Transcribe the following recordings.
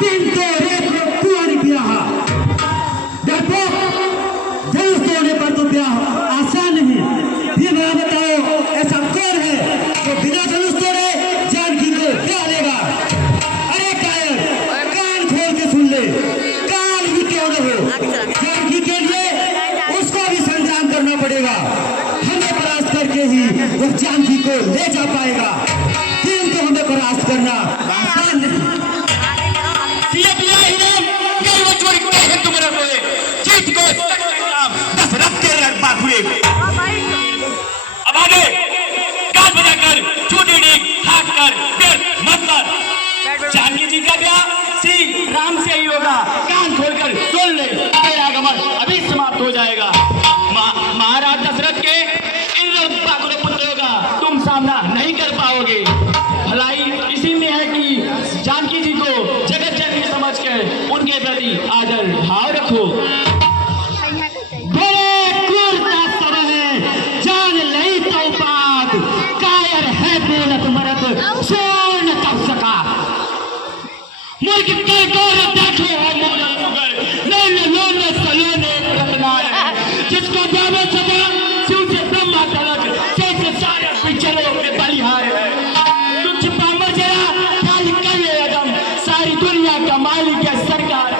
दिन तोरे को कुंवर ब्याह, डरपोक धनुष तोड़ने पर तो ब्याह आसान नहीं। ये मैं बताओ ऐसा कौन है जो बिना धनुष तोड़े जानकी को ब्याह लेगा? अरे कायर, कान खोल के सुन ले, कान ही क्यों न हो, जानकी के लिए उसको भी संग्राम करना पड़ेगा। हमें परास्त करके ही वो जानकी को ले जा पाएगा। किंतु हमें परास्त करना आसान नहीं। अब आगे कान बजाकर छूटी हाथ कर फिर मत कर। जानकी जी का ब्याह श्री राम से ही होगा। कान खोलकर सुन ले, तेरा आगमन अभी समाप्त हो जाएगा। महाराज दशरथ के इन पागल पुत्रों का तुम सामना नहीं कर पाओगे। भलाई इसी में है कि जानकी जी को जगत जननी समझकर उनके प्रति आदर भाव रखो। जिसको बाबा सदा शिव से ब्रह्मा तलक जैसे सारे पिक्चरों में बलिहार है। तुझ पामर जरा खाली कर ले अदम, सारी दुनिया का मालिक है सरकार।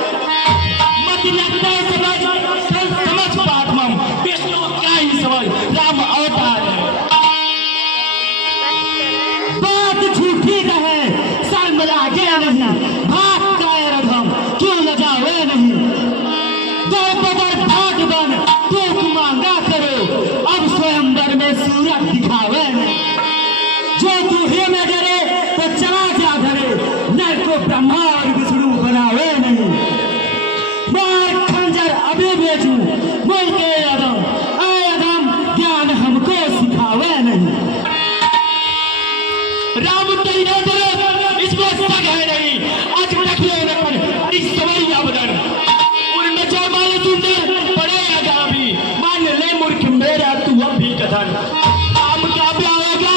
मत लगता है समझ पात्मम, विष्णु क्या ही समझ, राम अवतार है। बात झूठी रहे सर मिला गया नहीं, भाग गए रधम क्यों न जावे नहीं। भाग बन तू मांगा करो, अब स्वयंवर में सूरत दिखावे नहीं। जो तू ही में डरे तो चला जा धरे, नर को ब्रह्मा और विष्णु बनावे नहीं। मार खंजर अभी बेचू बोल के अदम, ऐ अदम ज्ञान हमको सिखावे नहीं। राम तेरे दरो इसमें सग है नहीं, आज रखिए नखन इस समय अवदन। उनमें जो माले सुंदर पड़ेगा गावी, मान ले मूर्ख मेरा तू अब भी कथन। आप क्या ब्याह होगा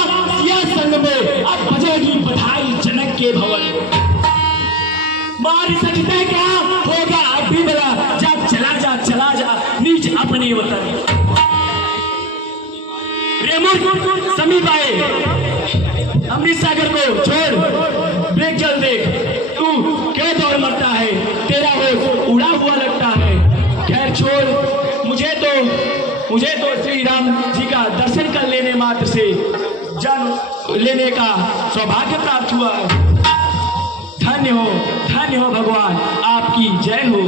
यह संग में, अब बजेगी बधाई जनक के भवन। मार सकते क्या होगा अब भी बड़ा, जब चला जा नीच अपने वतन। रेमूर समीप आए, अमृत सागर को छोड़ ब्रेक जल देख। तू क्यों दौड़ मरता है, तेरा होश उड़ा हुआ लगता है। खैर छोड़, मुझे तो श्री राम जी का दर्शन कर लेने मात्र से जन्म लेने का सौभाग्य प्राप्त हुआ। धन्य हो भगवान, आपकी जय हो।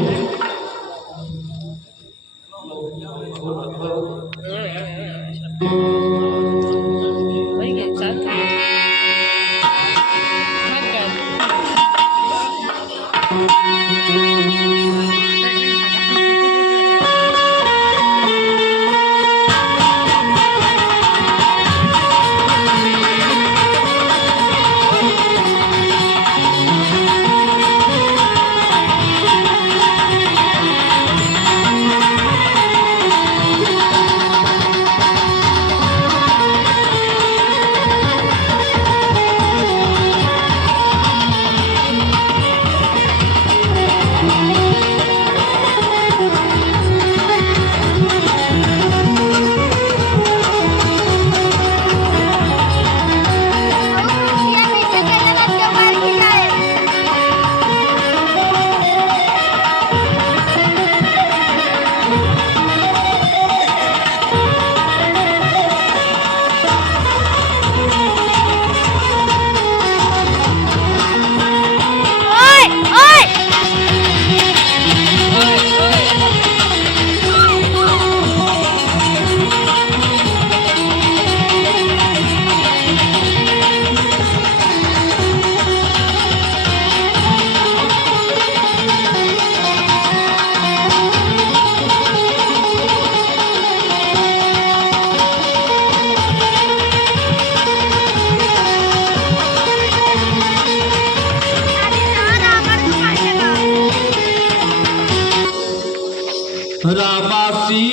रामासी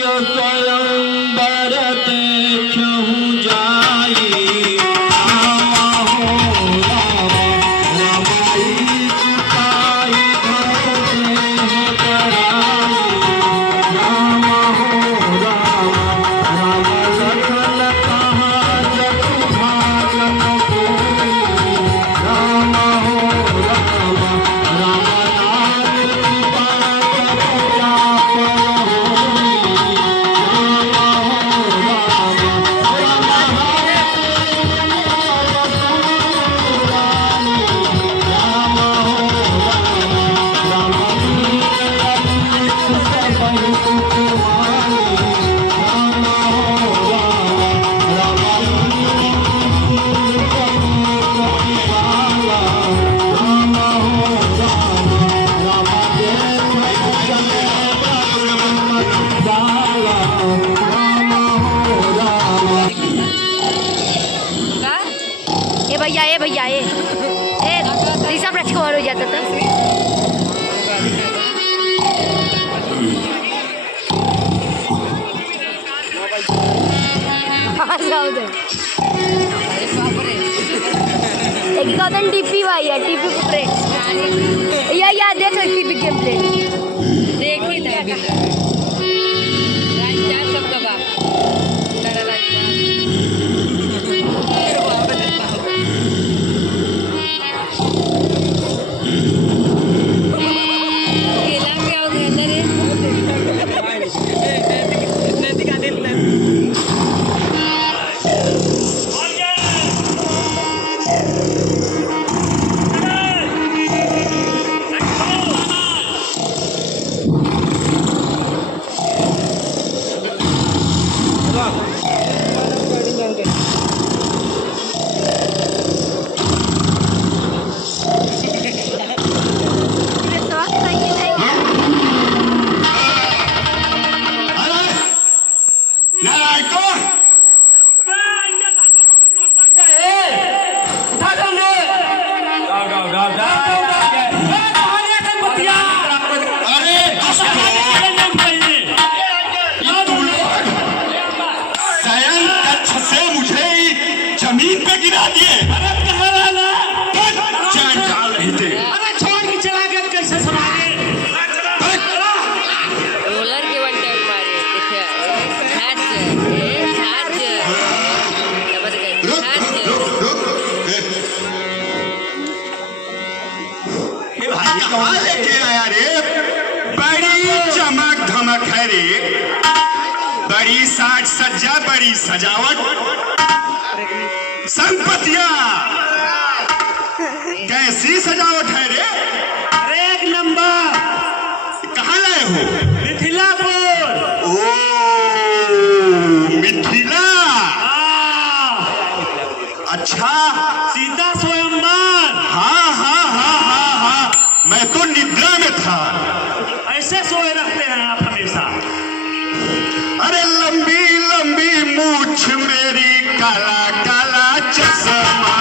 स्वयं बरते क्यों जाई, रामा हो रामा, रामाई सुता जाऊ दे. एकादन टीपी भाई है, टीपी कुत्रे या देख टीपी गेम प्ले देख ही नहीं राजस्थान सबका बाप लड़ा खेला क्या हो गया अंदर जमीन पे गिरा दिए। अरे कहाँ वाला चैन डाल रहे थे। अरे छोड़ के चला गया कैसे संभाले रोलर के वन टैप मारे देखिए हैच समझ गए हैच कहाँ लेके आया रे? बड़ी चमक धमक है रे, बड़ी साज सज्जा, बड़ी सजावट, संपत्तियां कैसी सजावट है रे? अरे एक नंबर कहाँ लाए हो? मिथिलापुर ओ मिथिला, अच्छा सीता स्वयंवर हाँ हाँ हाँ हाँ हाँ, मैं तो निद्रा में था। ऐसे सोए रखते हैं आप हमेशा। अरे लंबी लंबी मूछ मेरी, काला काला चश्मा,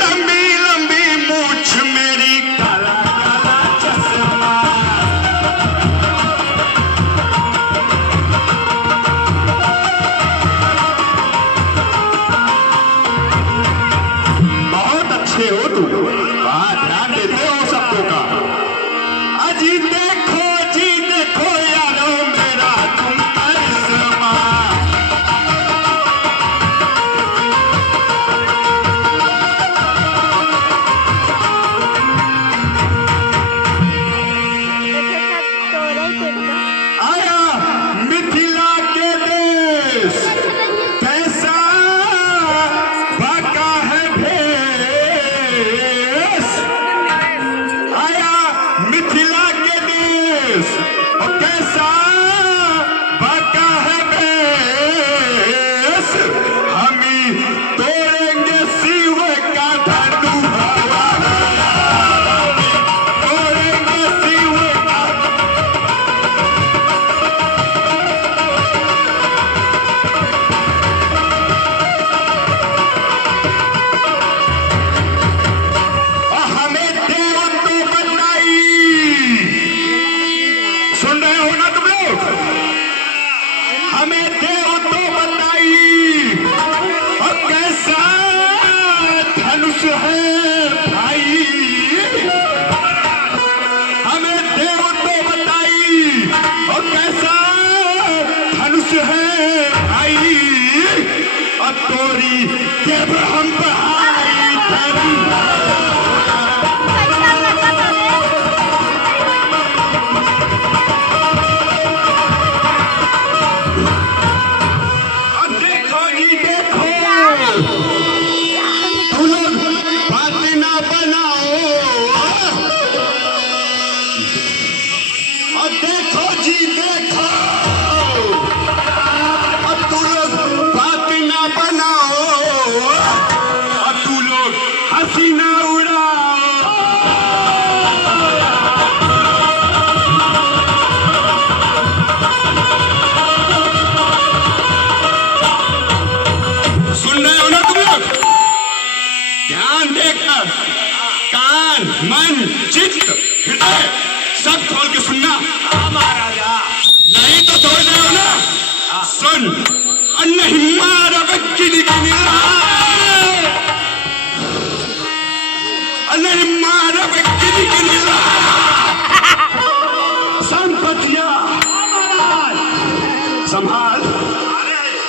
लंबी लंबी मूछ मेरी, काला काला चश्मा, बहुत अच्छे हो तुम, ध्यान मन, चित्त, हृदय सब खोल के सुनना। हाँ महाराजा। नहीं तो तोड़ रहे हो ना। सुन, नहीं मारा गिनी गिनी नहीं मारा गिनी गिनी संपत्तियां संभाल।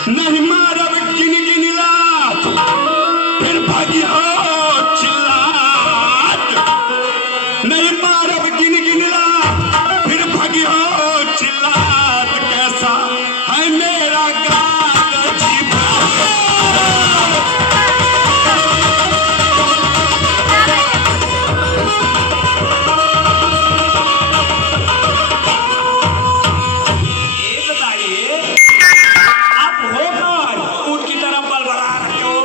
नहीं मारा गिनी गिनी लात फिर भागी हो चिल्लात। नहीं मारा गिनी गिनी लात फिर भागी हो चिल्लात। कैसा है मेरा गाल जीवा। ये बताइए आप हो कौन ऊँट की तरफ बलबला रहे हो?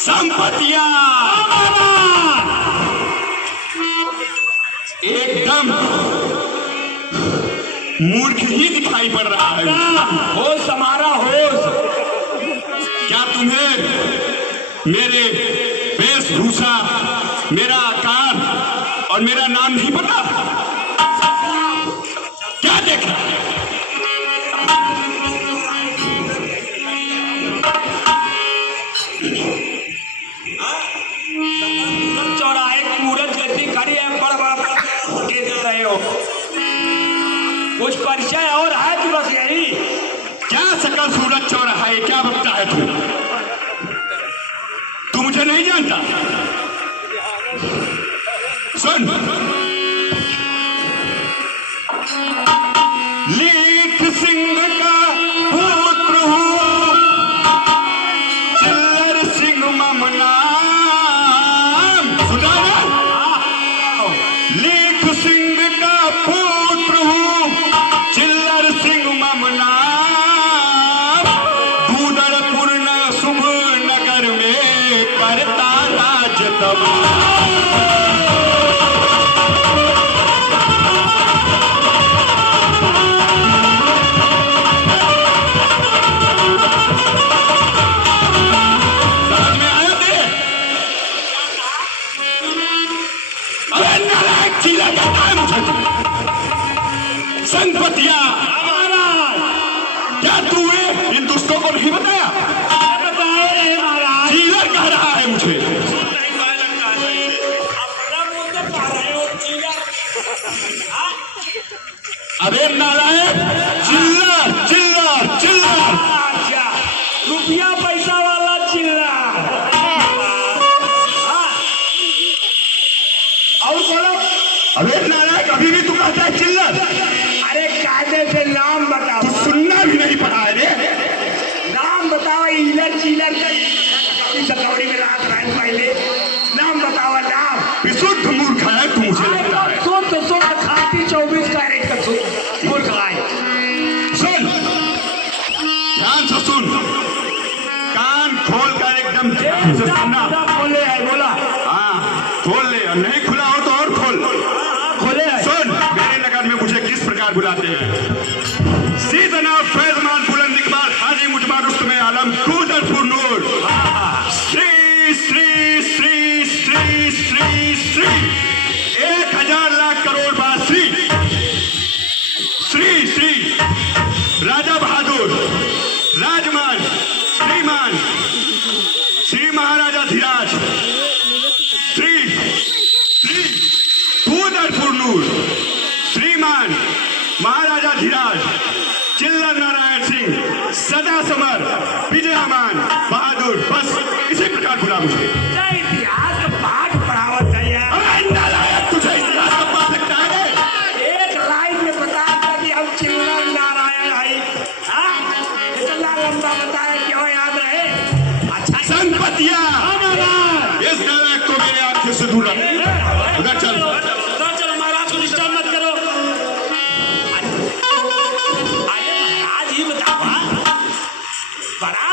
संपत्तियां एकदम मूर्ख ही दिखाई पड़ रहा है। होश हमारा होश। क्या तुम्हें मेरे वेशभूषा, मेरा आकार और मेरा नाम नहीं पता? क्या देखा? चौराहे की मूर्त जैसी खड़ी है, बड़ा बड़ा देख रहे हो। कुछ परिचय और है कि बस यही? क्या सकल सूरत चौराहा है? क्या बकता है तू मुझे नहीं जानता? सुन, लीख सिंह का पुत्र हूँ, चिल्लर सिंह ममनाम। सुना ना? लीख सिंह का पुत्र हूँ, चिल्लर सिंह ममनाम। दूधड़पुर न शुभ नगर में करता राज तमाम। समझ में आया तेरे? अबे नालायक चीला कहता है मुझे तू। संपत्तियां क्या तू इन दुष्टों को नहीं बताया? बताए महाराज। चीलर कह रहा है मुझे। अबे नालायक, चिल्लर चिल्लर चिल्लर। अच्छा, रुपया पैसा वाला चिल्ला। और बोलो। अबे नालायक, अभी भी तू कहता है चिल्लर? अरे कायदे से नाम बताओ। तू सुनना भी नहीं पड़ा है रे। नाम बताओ। इलर चिलर का सतौड़ी में रात रात पहले नाम बताओ। नाम विशुद्ध मूर्ख है तू, मुझे लगता है। सुन खाती 24 कैरेट का मूर्ख है। सुन, ध्यान से सुन, कान खोल कर एकदम ध्यान से सुनना। खोले है बोला। हाँ खोल ले, और नहीं खुला हो तो और खोल। खोले है। सुन, मेरे नगर में मुझे किस प्रकार बुलाते हैं? सीतना फैजमान बुलंद इकबाल हाजी मुजमा रुस्तम आलम कूदरपुर नूर। श्री श्री श्री श्री श्री श्री 1000 लाख करोड़ बात श्री श्री श्री राजा बहादुर राजमान श्रीमान श्री महाराजा धीराज श्री श्री कूदरपुर नूर श्रीमान महाराजा धीराज चिल्लर नारायण सिंह सदा समर विजयमान बहादुर। बस इसी प्रकार बुला मुझे। इतिहास का पाठ पढ़ावत है यार। अबे नालायक, तुझे इतिहास का पाठ लगता है? एक लाइन में बताया था कि हम चिल्लर नारायण है। इतना लंबा बताया क्यों याद रहे? अच्छा संपत्तियां इस नालायक को मेरे आंखें से दूर रख। उधर चल। चलो महाराज को डिस्टर्ब मत करो। अरे महाराज ही बताओ। बड़ा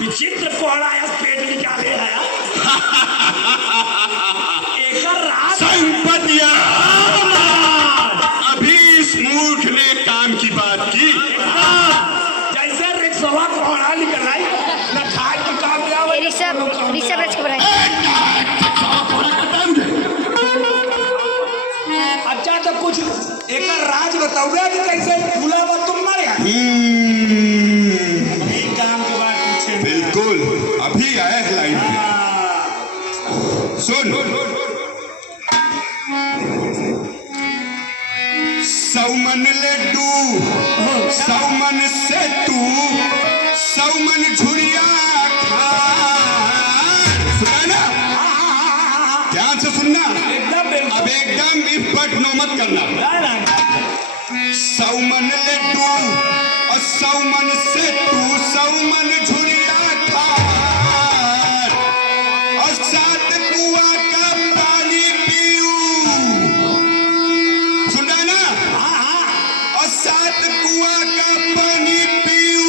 विचित्र कोहड़ा पेट निकाले है। एक रात संपत्तियां अभी इस मूर्ख ने काम की बात की। जैसे रिक्शा कोहड़ा निकल आई न खाए की काम क्या रिक्शा अच्छा तो कुछ एक राज बताओगे कि कैसे भूला हुआ तुम मर गया काम के बाद पूछे बिल्कुल अभी आया है लाइन पे। सुन सौमन लड्डू सौमन से तू सौमन झुरिया खा सुना ना ध्यान से सुनना अब एकदम इफट नो मत करना सौमन लड्डू और सौमन से तू सौमन झुरिया खा और सात कुआं का पानी पीऊ सुन रहा है ना और सात कुआं का पानी पीऊ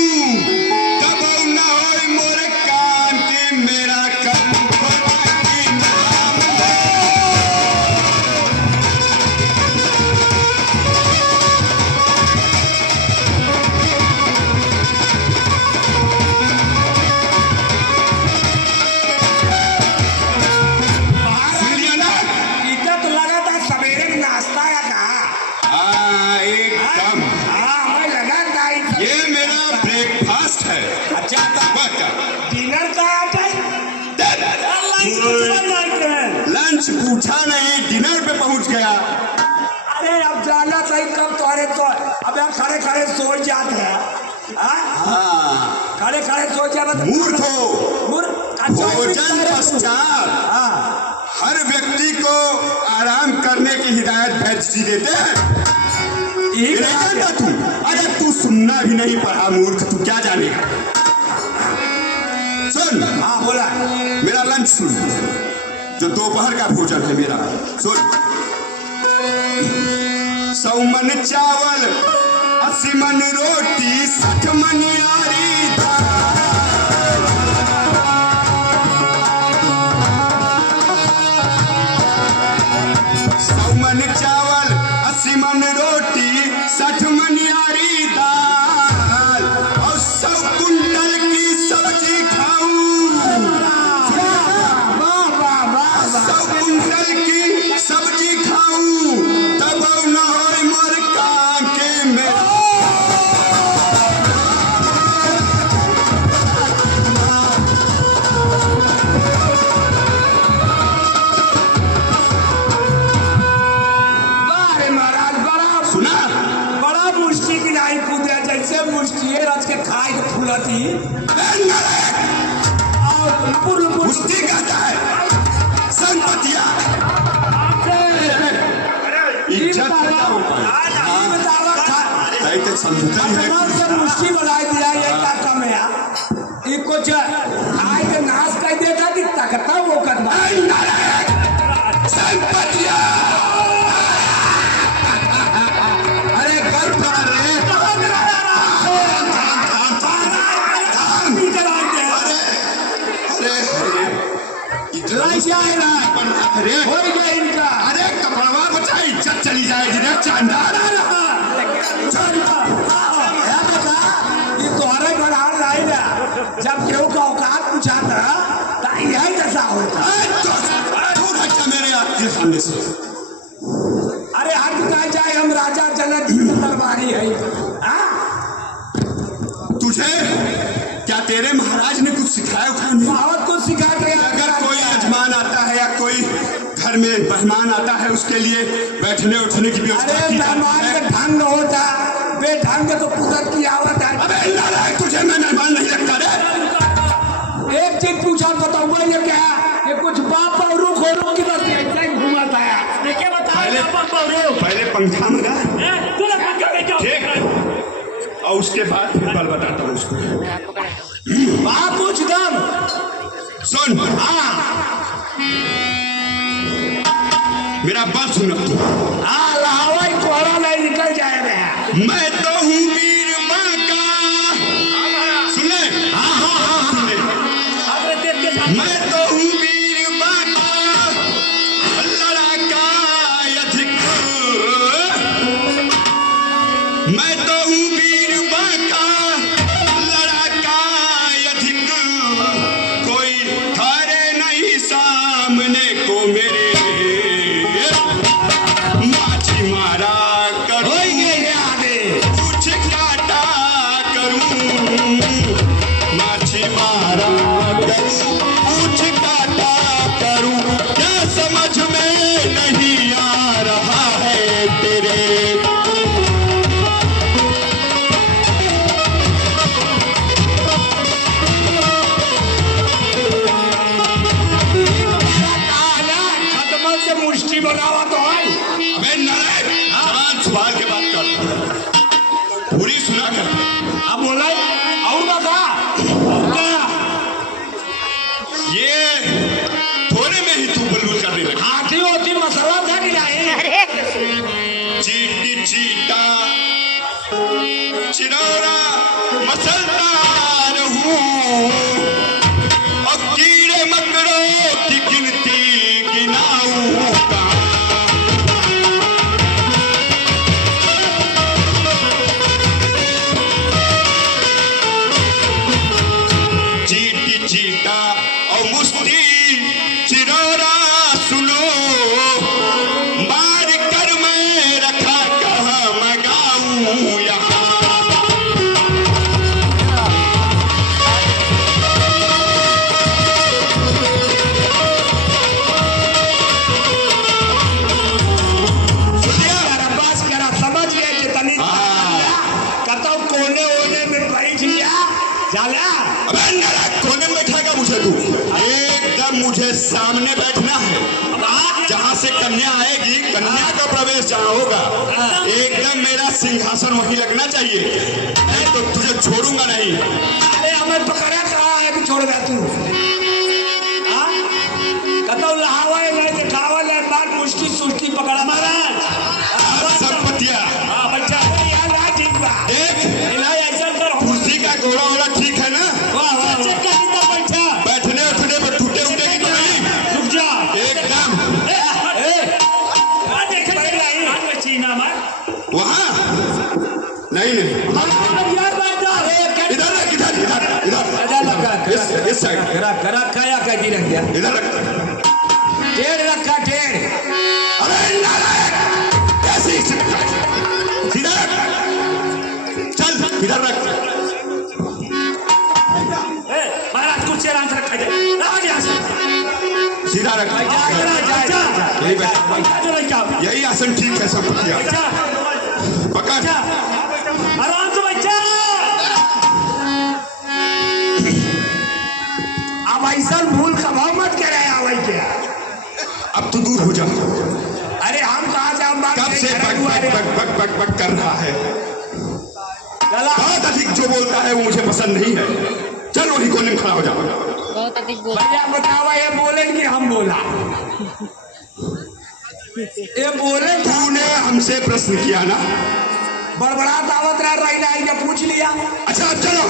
तब न होई मोर कान के मेरा कर्म लंच पूछा नहीं डिनर पे पहुंच गया। अरे अब जाना सही कब तोरे तो अब यहाँ खड़े खड़े सो जाते हैं खड़े खड़े सो जाते मूर्ख हो भोजन पश्चात हर व्यक्ति को आराम करने की हिदायत वैद्य जी देते हैं। तू अरे तू सुनना भी नहीं पढ़ा मूर्ख तू क्या जानेगा। सुन हाँ बोला मेरा लंच सुन जो दोपहर का भोजन है मेरा सुन सौमन चावल 80 मन रोटी 60 मन यारी दाल सौमन चावल 80 मन रोटी 60 मन यारी दाल और 100 कुंटल की सब्जी खाऊं 100 कुंटल की सब्जी खाऊं तब न होई मोर काके में महाराज बड़ा सुना बड़ा मुश्किल की नहीं कूदे जैसे मुश्किल रच के खाए के फूलती कुश्ती कहता है संपतिया इज्जत मुश्किल बनाई दिया ये क्या कम है ये कुछ खाए के नाश कर देता दिखता करता वो करना संपतिया अरे गल पड़ा रे अरे हो गया इनका अरे कपड़वा बचा इज्जत चली जाएगी रे चांदार ये तोहरे बनार लाई ना जब केहू का औकात पूछा था तो यही कैसा होता मेरे आपके सामने से अरे हट ना जाए हम राजा जनक की तलवारी है तुझे क्या तेरे महाराज ने कुछ सिखाया था बहुत कुछ सिखा के अगर कोई यजमान आता है या कोई घर में मेहमान आता है उसके लिए बैठने उठने की व्यवस्था अरे की मेहमान जाती के है। ढंग होता बेढंग के तो पुदर की आवत है अबे नालायक तुझे मैं मेहमान नहीं लगता रे एक चीज पूछा बताऊंगा ये क्या ये कुछ बाप और रुख हो रुख की बस ऐसा ही घुमाता है क्या पहले पंखा मंगा ठीक और उसके बाद फिर बल बताता हूँ उसको बाप पूछ दम सुन मेरा बात सुन तू हवाई कोहरा नहीं निकल जाएगा मैं तो हूँ वीर बांका सुन ले सुन ले मैं तो हूँ वीर बांका लड़ाका अधिक मैं तो हूँ वीर बांका लड़ाका अधिक कोई थारे नहीं सामने को मेरे माझी नारायण, जवान सवाल के बात कर, पूरी सुना करते। अब बोला और बता क्या ये थोड़े में ही तू बलूल करने लगा। हाथी होती मसला था कि नहीं? अरे चीटी चीटा चिरौरा मसलता रहूं और कीड़े मकड़ों की गिनती गिनाऊं कहाँ। चीटी चीटा और मुश्ती चिरौरा सुनो, मार कर मैं रखा कहाँ मगाऊं यहाँ। बस करा समझ गए जितनी कहता हूँ कोने ओने में बैठ जा जाला। अबे नाला कोने में बैठेगा मुझे तू? एकदम मुझे सामने बैठना है, जहाँ से कन्या आएगी, कन्या का प्रवेश जहाँ होगा, एकदम मेरा सिंहासन वहीं लगना चाहिए, नहीं तो तुझे छोड़ूंगा नहीं। अरे हमें पकड़ा कहा है कि छोड़ दे तू? कहता हूँ लहावा है नहीं दिखावा है, बात मुश्किल सुस्ती पकड़ा महाराज। संपतिया बच्चा यार ना ठीक बा देख, इलाज ऐसा कर कुर्सी का घोड़ा वोड़ा ठीक है ना? वाह वाह बच्चा बैठने उठने पर टूटे उठेगी तो नहीं? रुक जा एकदम वहाँ नहीं नहीं, यार बैठा इधर रख, इधर इधर इधर, इस साइड करा खाया कैदी रख दिया इधर रख। ढेर रखा ढेर। अरे नारायण, कैसी सीधा रख, चल इधर रख। महाराज कुछ आराम से रखा सीधा रख, यही बैठ, यही आसन ठीक है संपतिया। पकड़, आराम से बच्चा। अब ऐसा भूल कभाव मत करे आवे क्या? अब तू दूर हो जा। अरे हम कहा जाओ कब से बक बक बक बक बक बक कर रहा है, बहुत अधिक जो बोलता है वो मुझे पसंद नहीं है। चल वही कोने में खड़ा हो जा। बहुत अधिक बोल भैया बतावा ये बोले कि हम बोला? ये बोले तूने हमसे प्रश्न किया ना? बड़बड़ा दावत रही ना पूछ लिया। अच्छा अब चलो।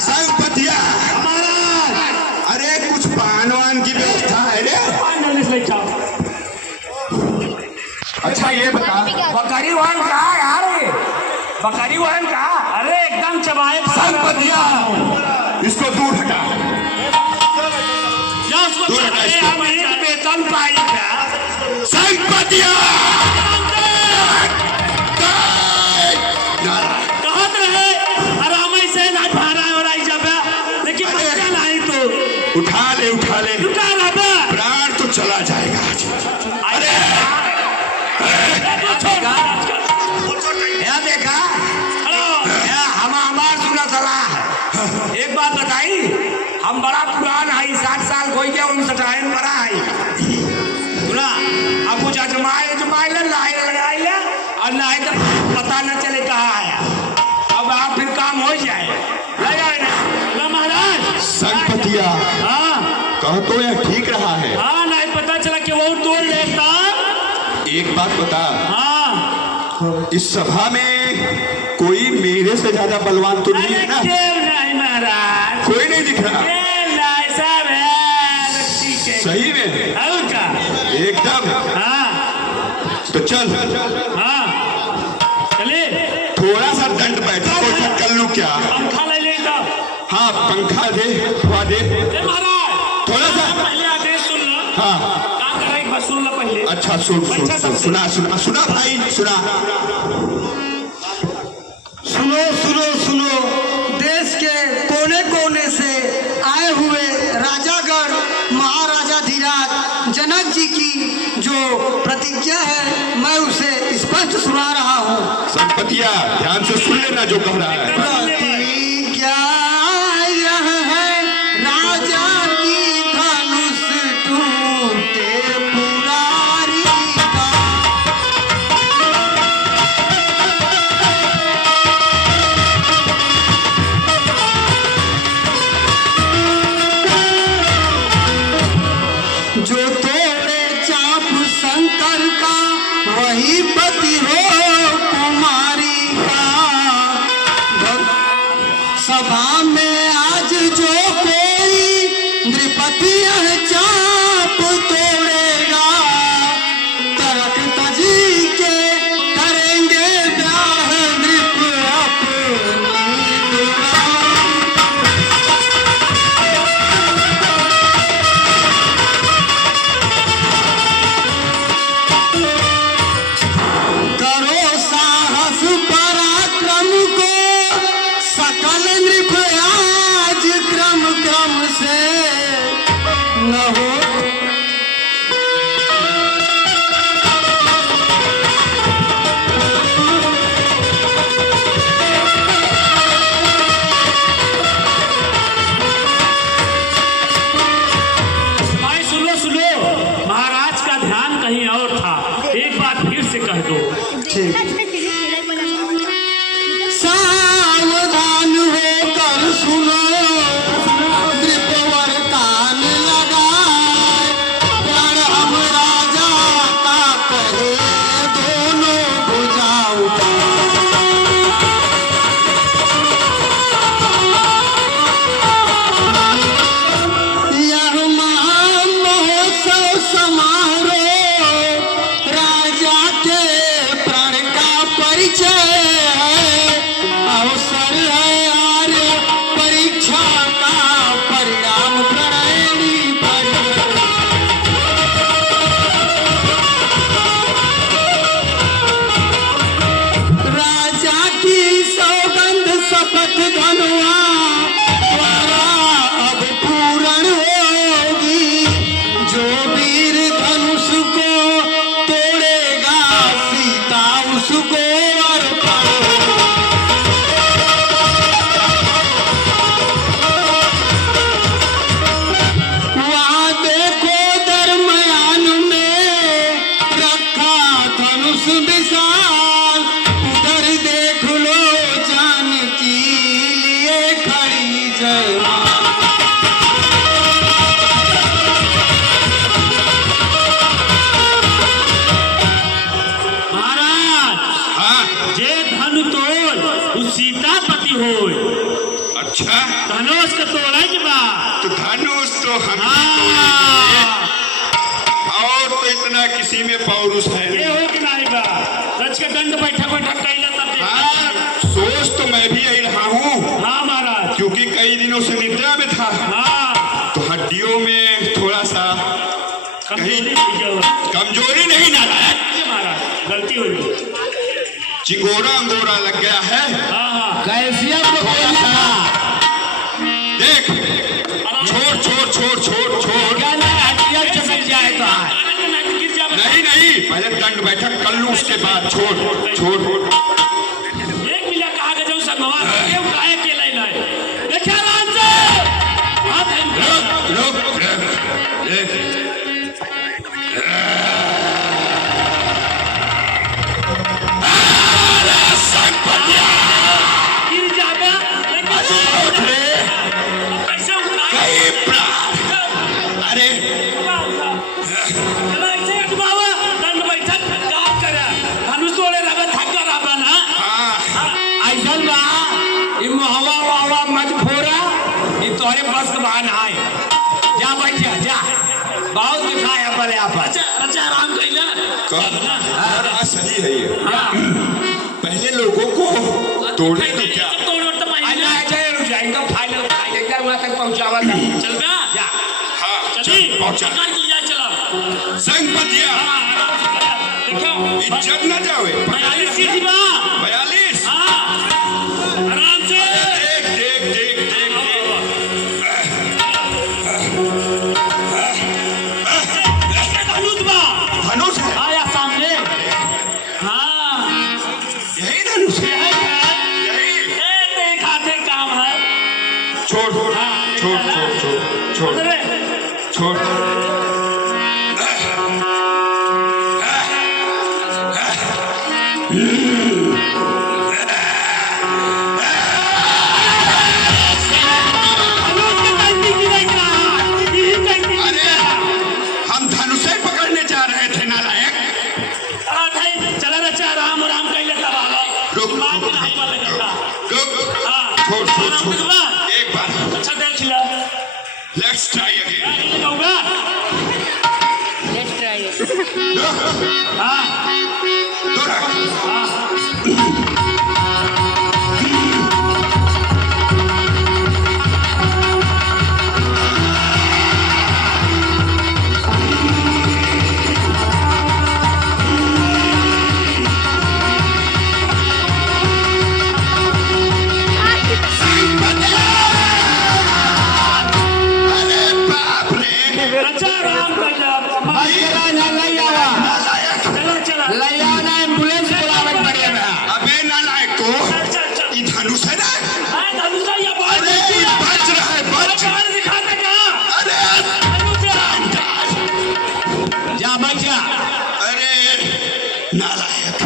संपतिया, अरे कुछ पान वान की व्यवस्था है रे? अच्छा ये बता, बकरी वाहन कहा यार? बकरी वाहन कहा? अरे एकदम चबाए संपतिया, इसको दूर हटा, दूर हटा इसको। वेतन पाई क्या? संपतिया कहत रहे आराम से ना भारा और आई जाबे, लेकिन बच्चा नहीं तो उठा ले रुका रहबे। प्राण तो चला जाएगा आज। अरे यहाँ देखा हम हमार सुना सलाह है। एक बात बताई, हम बड़ा पुरान है, 60 साल हो गया, 59 बड़ा है। सुना अब कुछ अजमाए ले लाए लगाए ले, और लाए तो पता न चले कहाँ आया। अब आप फिर काम हो जाए लगाए ना महाराज। संपतिया, हाँ कह तो यह ठीक रहा है। हाँ, नहीं पता चला कि वो तोड़ लेता। एक बात बता, हाँ इस सभा में कोई मेरे से ज्यादा बलवान तो नहीं है ना? क्यों नहीं महाराज, कोई नहीं दिख रहा? सब है ठीक है। सही में? और क्या? एकदम। हाँ तो चल, हाँ चले। थोड़ा सा दंड बैठा कर लूं क्या? पंखा ले ले तो। हाँ पंखा दे, हवा दे महाराज थोड़ा सा। पहले आदेश सुन लो। हाँ काम कर एक बार सुन लो पहले। अच्छा सुन सुन सुन, सुना सुना सुना भाई सुना। सुनो सुनो सुनो, देश के कोने कोने से आए हुए राजागण महाराजा धीराज जनक जी की जो प्रतिज्ञा है, मैं उसे स्पष्ट सुना रहा हूँ। संपतिया ध्यान से सुन लेना जो कह रहा है। प्रतिज्ञा यह है, राजा की धनुष टूटे से सावधान होकर सुनो द्विपवर कान लगाए प्राण हम राजा का कहे दोनों भुजा यह महोत्सव समारोह राजा के प्राण का परिचय है अवसर है आर्य परीक्षा का परिणाम प्रणयनी राजा की सौगंध शपथ धनुआ द्वारा अब पूर्ण होगी जो वीर धनुष को तोड़ेगा सीता उसको अर्पण वहाँ देखो दरमयान में रखा धनुष विशाल उधर देख लो जानकी लिए खड़ी जय मां महाराज हाँ जे धनु तोड़ उ सीतापति होय अच्छा धनुष के तोड़े के बाद तो धनुष तो हम हाँ और तो इतना किसी में पौरुष है ये नहीं। हो कि नहीं बा रच के दंड बैठक कैला तब हाँ, सोच तो मैं भी यही रहा हूँ हाँ महाराज क्योंकि कई दिनों से निद्रा में था हाँ तो हड्डियों में थोड़ा सा कमजोरी थी क्या हुआ? कमजोरी नहीं ना है ये महाराज गलती हुई चिंगोरा अंगोरा लग गया है हाँ हाँ कैफियत तो कोई था देख छोड़ छोड़ छोड़ छोड़ छोड़ चमक जाए तो गिर जाए नहीं नहीं पहले दंड बैठक कर लूं उसके बाद छोड़ छोड़ एक मिला कहा के जो संगवा देव गाय के ले लाए देखा राम से हाथ है रुक रुक रुक देख गिर जाएगा कैसे उठाए कई प्राण अरे चला ऐसे बाबा दंड बैठक काम करे धनुष तोड़े रहा थक रहा ना हाँ ऐसा बा ये मोहवा वावा मत फोड़ा ये तोहरे बस का बहाना है जा बैठ जा बहुत दिखाया पहले आप अच्छा अच्छा आराम कइला हाँ सही है ये पहले लोगों को तोड़ने तो क्या तोड़ तो अन्ना पाई ऐसे रुक जाएगा फाइनल खाएगा वहां तक पहुंचावा था चल बा जा हाँ चली चल पहुंचा कर लिया चला संग पतिया हां आराम से करा देखो इज्जत न जावे 42 सीधी बा 42 हां आराम से देख देख देख देख धनुष बा धनुष है आया सामने हां यही धनुष है यही एक हाथे काम है छोड़ छोड़ छोड़ छोड़ छोड़ छोड़ अरे हम धनुषे पकड़ने जा रहे थे नालायक रुक छोड़ छोड़ छोड़ एक बार let's try again Let's try it. अरे बाप रे लैयाना एम्बुलेंस बुलावे पड़ेगा अबे नालायक को ये धनुष है ना अरे ये बच रहा है बच अरे जा बैठ जा अरे नालायक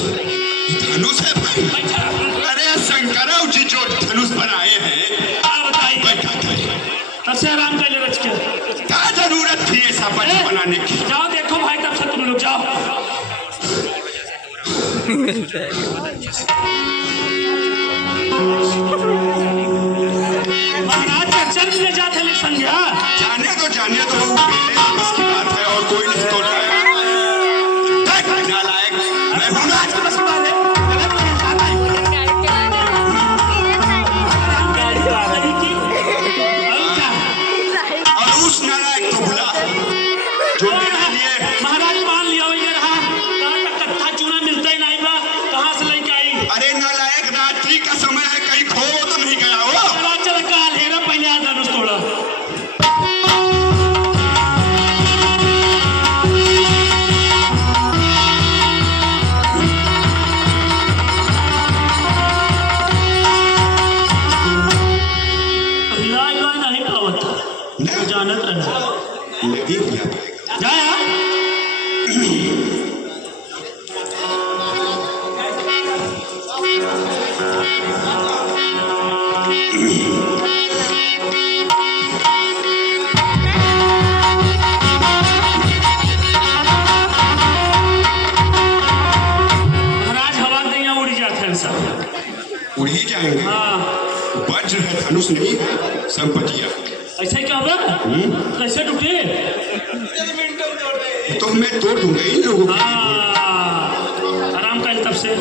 धनुष है भाई। अरे शंकरराव जी जो धनुष बनाए हैं, बताइए बैठा था। तब से आराम कर ले बच के क्या जरूरत थी ऐसा बच बनाने की? जाओ देखो भाई, तब से तुम लोग जाओ। महाराज का चल ले जाते ले संज्ञा। जाने दो मेरे बस की बात है और कोई नहीं तोड़ता है। नालायक, मैं हूं ना। आज के बस की बात है। गलत नहीं जाना है। गाड़ी चला रही की। और क्या? और उस नालायक को बुला जो मेरे लिए। महाराज मान लिया हो ये रहा। कहाँ तक कट्ठा चूना मिलता ही नहीं बा। कहाँ से लेके आई? अरे नालायक, रात्रि का समय है, कहीं खो तो नहीं गया हो? चला चला काल हेरा पहले आ धनुष तोड़ा। नहीं पावत नहीं। जानत रहे नहीं किया पाएगा। जाया महाराज हवा दैया उड़ जाते हैं सब। उड़ ही जाएंगे। हाँ वज्र है, धनुष नहीं संपत्तियां। ऐसे क्या होगा? कैसे टूटे? तो मैं तोड़ दूंगा इन लोगों को। हाँ आराम कर तब से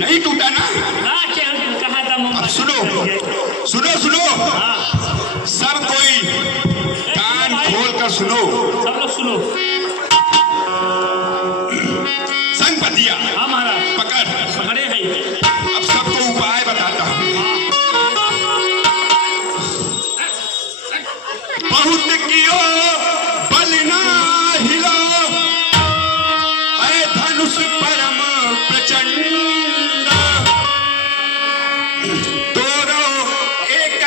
नहीं टूटा ना? ना क्या कहा था मुंह अब सुनो हाँ सब कोई कान खोल कर सुनो। सब लोग सुनो। संपत्तियां हाँ महाराज पकड़े हैं। अब सबको उपाय बताता हूँ। बहुत कियो बल ना हिलो, है धनुष परम प्रचंड। तोरो एक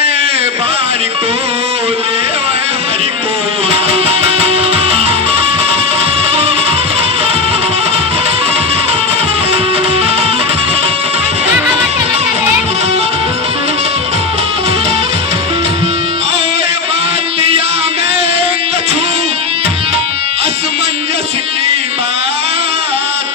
बार को ले हरि को। असमंजस की बात,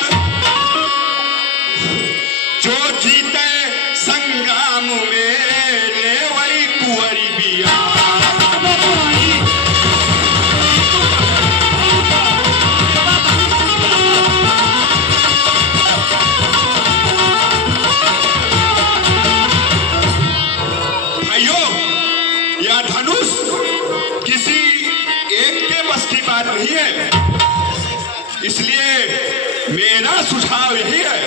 जो जीते संग्राम में ले वही कुंवरी बिया। भाइयों, यह धनुष किसी एक के बस की बात नहीं है। इसलिए मेरा सुझाव यही है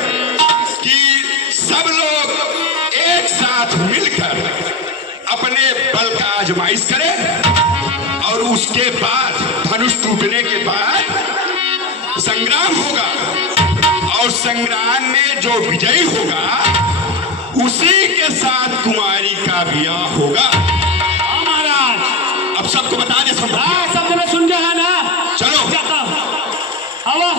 कि सब लोग एक साथ मिलकर अपने बल का आजमाइश करें और उसके बाद धनुष टूटने के बाद संग्राम होगा और संग्राम में जो विजयी होगा उसी के साथ कुमारी का ब्याह होगा। महाराज अब सबको बता दे सब। हाँ सब जने सुन गया है ना? चलो जाता हवा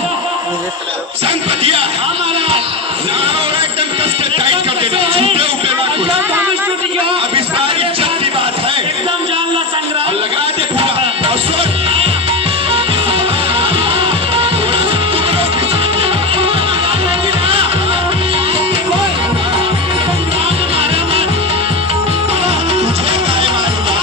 संपत्तियां हाँ महाराज नारा एकदम कस के टाइट कर देना, छूटे उठे ना कुछ। धनुष टूट गया। अब इस बार इज्जत की बात है एकदम जान ला और संग्राम। लगा दे पूरा और सुन। तुझे काय मारूंगा?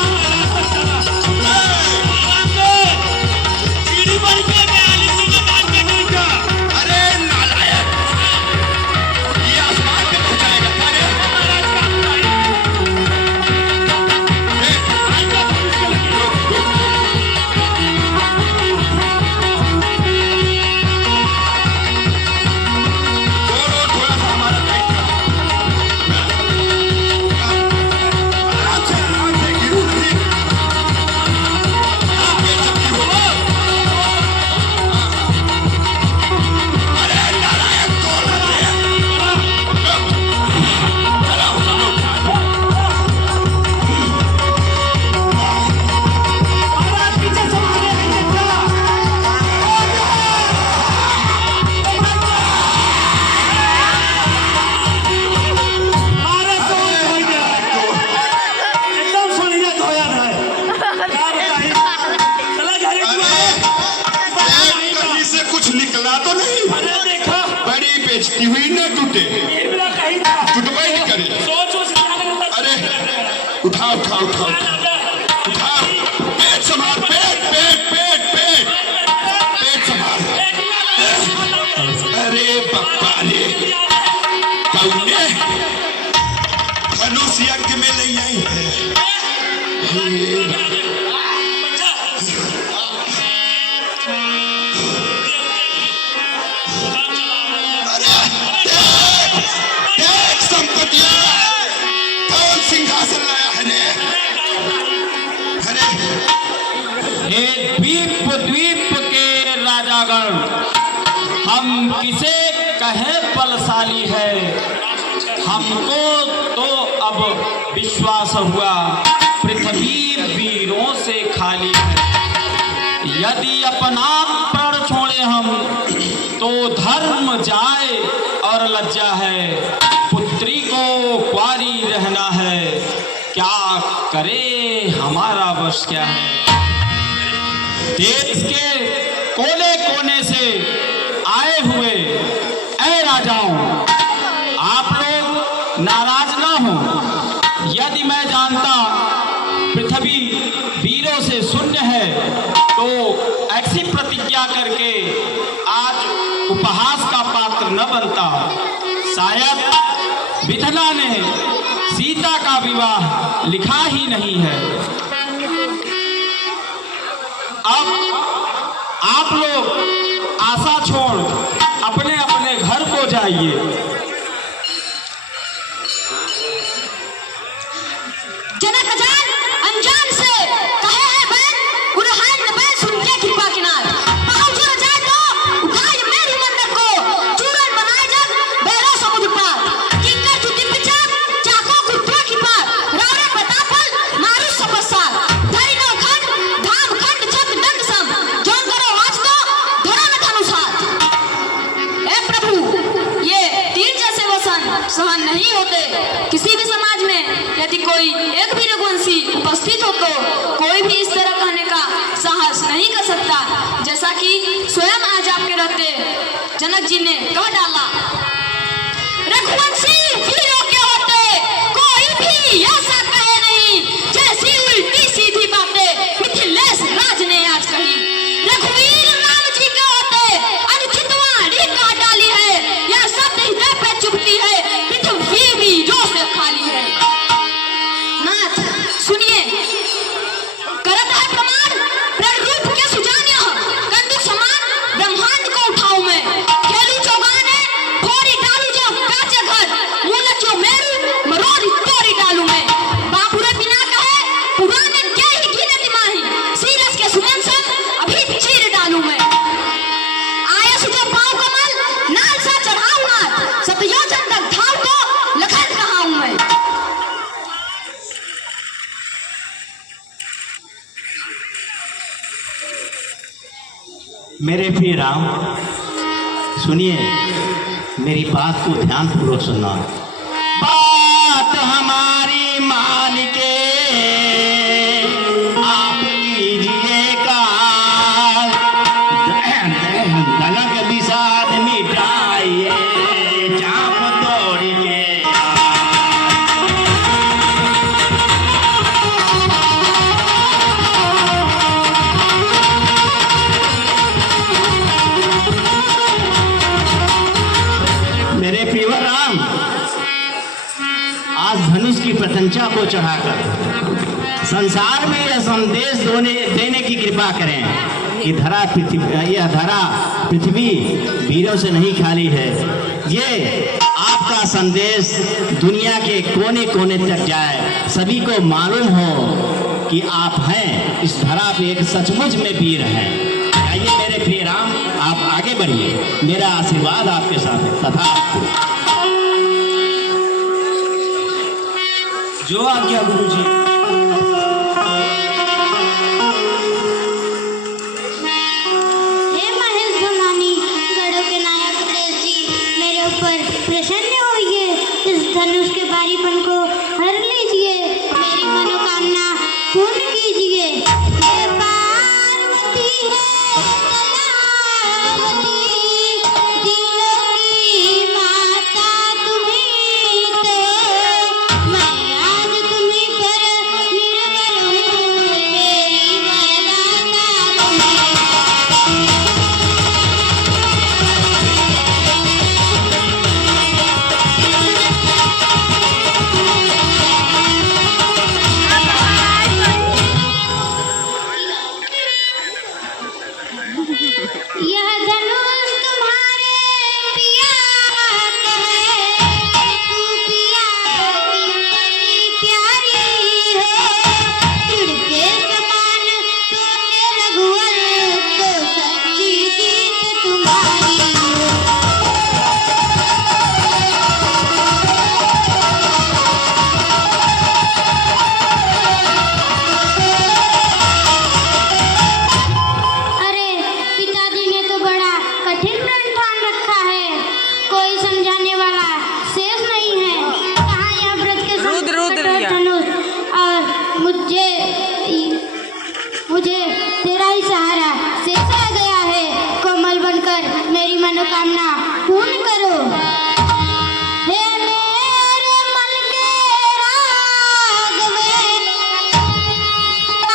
टूटा तो नहीं? अरे देखा बड़ी बेचती हुई न टूटे, मेरा कहीं था टूटबे नहीं करे। सोच अरे उठा उठा उठा उठा, पेट संभाल, पेट पेट पेट पेट पेट संभाल। अरे पप्पा रे, कौने धनुष यज्ञ में ले आई है। देख संपत्तियां, कौन सिंहासन लाया है रे? अरे हे द्वीप द्वीप के राजागण, हम किसे कहे बलशाली है, हमको तो अब विश्वास हुआ पृथ्वी वीरों से खाली है। यदि अपना प्राण छोड़े हम तो धर्म जाए और लज्जा है, पुत्री को कुंवारी रहना है, क्या करे हमारा वश क्या है। देश के कोने कोने से आए हुए ऐ राजाओं, आप लोग नाराज ना हो। यदि मैं जानता पृथ्वी वीरों से शून्य है तो ऐसी प्रतिज्ञा करके आज उपहास का पात्र न बनता। शायद विधना ने सीता का विवाह लिखा ही नहीं है। अब आप लोग आशा छोड़ अपने अपने घर को जाइए। जनक अजान अनजान से कहे हैं बैन, उन्हान न बैन सुन के कृपा के नाथ। पाँव जुड़ जाए तो उठाए मेरी मंदिर को, चूरन बनाए जग बैरो समुद्र पार। किंकर जुटी पिचाक चाको कुत्रा की पार, रावरे प्रतापल मारू सपसार। धरी नौ खंड धाम खंड छत दंड सम, जोन करो आज तो धरा न धनुषात। ए प्रभु, ये तीर जैसे वसन सहन नहीं होते। किसी भी समाज में यदि कोई एक भी रघुवंशी उपस्थित हो तो कोई भी इस तरह कहने का साहस नहीं कर सकता, जैसा कि स्वयं आज आपके रहते जनक जी ने कह डाला। रघुवंशी वीरों के होते कोई भी ऐसा कहे नहीं, जैसी उल्टी सीधी बातें मिथिलेश राज ने आज कही। रघुवीर राम जी के होते अनुचित वाणी कह डाली है, यह सब हृदय पे चुभती है, पृथ्वी वीरों से खाली है। नाथ सुनिए, करत है प्रमाण प्रण रूप के सुजान्य, कंदुक समान ब्रह्मांड को उठाऊं मैं। खेलू चौगाने फोड़ी डालू जो काचे घर, मूलच जो मेरू मरोड़ी तोड़ी डालू मैं। बाबूरे बिना कहे पुराने क्या ही गिने तिमाही, सीरस के सुमन सब अभी चीर डालू मैं। आयस जो पाँव कमल नाल सा चढ़ाऊं नाथ, सतयोजन तक धाव तो लखन कहाऊं मैं। मेरे प्रिय राम, सुनिए, मेरी बात को ध्यानपूर्वक सुनना। बात हमारी मान के आप कीजिएगा, गलत विषाद मिटाइए चाप तोड़ के। मेरे प्रिय राम, आज धनुष की प्रशंसा को चढ़ाकर संसार में यह संदेश देने की कृपा करें कि यह धरा पृथ्वी वीरों से नहीं खाली है। ये आपका संदेश दुनिया के कोने कोने तक जाए, सभी को मालूम हो कि आप हैं इस धरा पे एक सचमुच में वीर हैं। आइए मेरे प्रिय राम, आप आगे बढ़िए, मेरा आशीर्वाद आपके साथ है। तथा जो आज्ञा गुरु जी। हे महेश भवानी, गढ़ों के नायक गणेश जी, मेरे ऊपर प्रसन्न होइए। इस धनुष के बारीपन को हर लीजिए, मेरी मनोकामना पूर्ण कीजिए। हे पार्वती हे कलावती, तेरा ही सहारा शेष रह गया है। कोमल बनकर मेरी मनोकामना पूर्ण करो। हे मेरे मन के राग में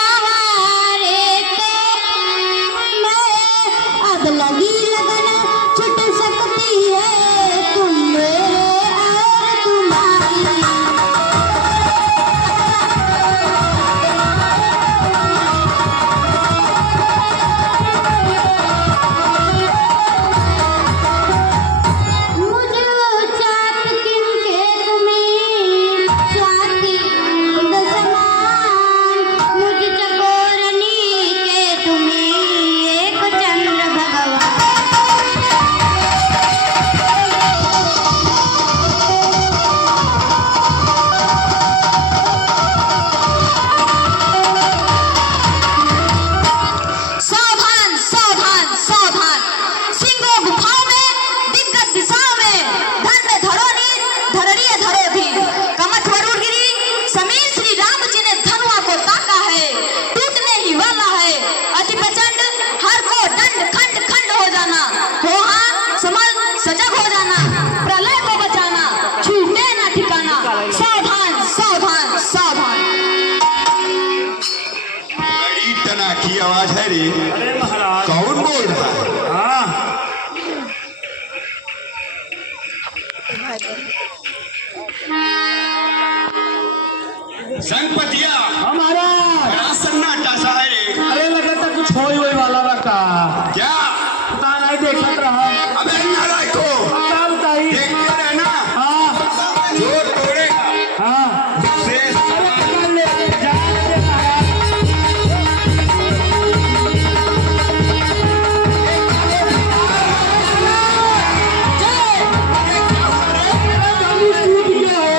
आहारे को मैं अब लगी लगन छुट सकती है तुम मेरे और तुम्हारी। मुझे चाट किनके तुम्हें स्वाति समान, मुझ चकोरनी के तुम्हें एक चंद्र भगवान। सावधान सावधान सावधान, सिंहो गुफाओं में दिग्गज दिशाओं में धन में धरणीय धरोधीर कमठ वरुणगिरी समीर श्री राम जी ने धनुआ को ताका है, टूटने ही वाला है। अति प्रचंड हर को दंड खंड खंड हो जाना, हो हाथ समल सजग हो जाना, प्रलय को बचाना, छूटे ना ठिकाना। सावधान सावधान सावधान। बड़ी तना की आवाज है रे। अरे महाराज कौन बोल रहा है? हाँ संगपतिया हमारा बड़ा सन्नाटा सा है रे। अरे लगा था कुछ हो ही वाला रखा क्या? पता नहीं देखत रहा। अबे नालायक को क्या बताई? देखते रहना, हाँ जो तोड़ेगा हाँ से अरे पकड़ ले, जान दे महाराज। टूट गया हो।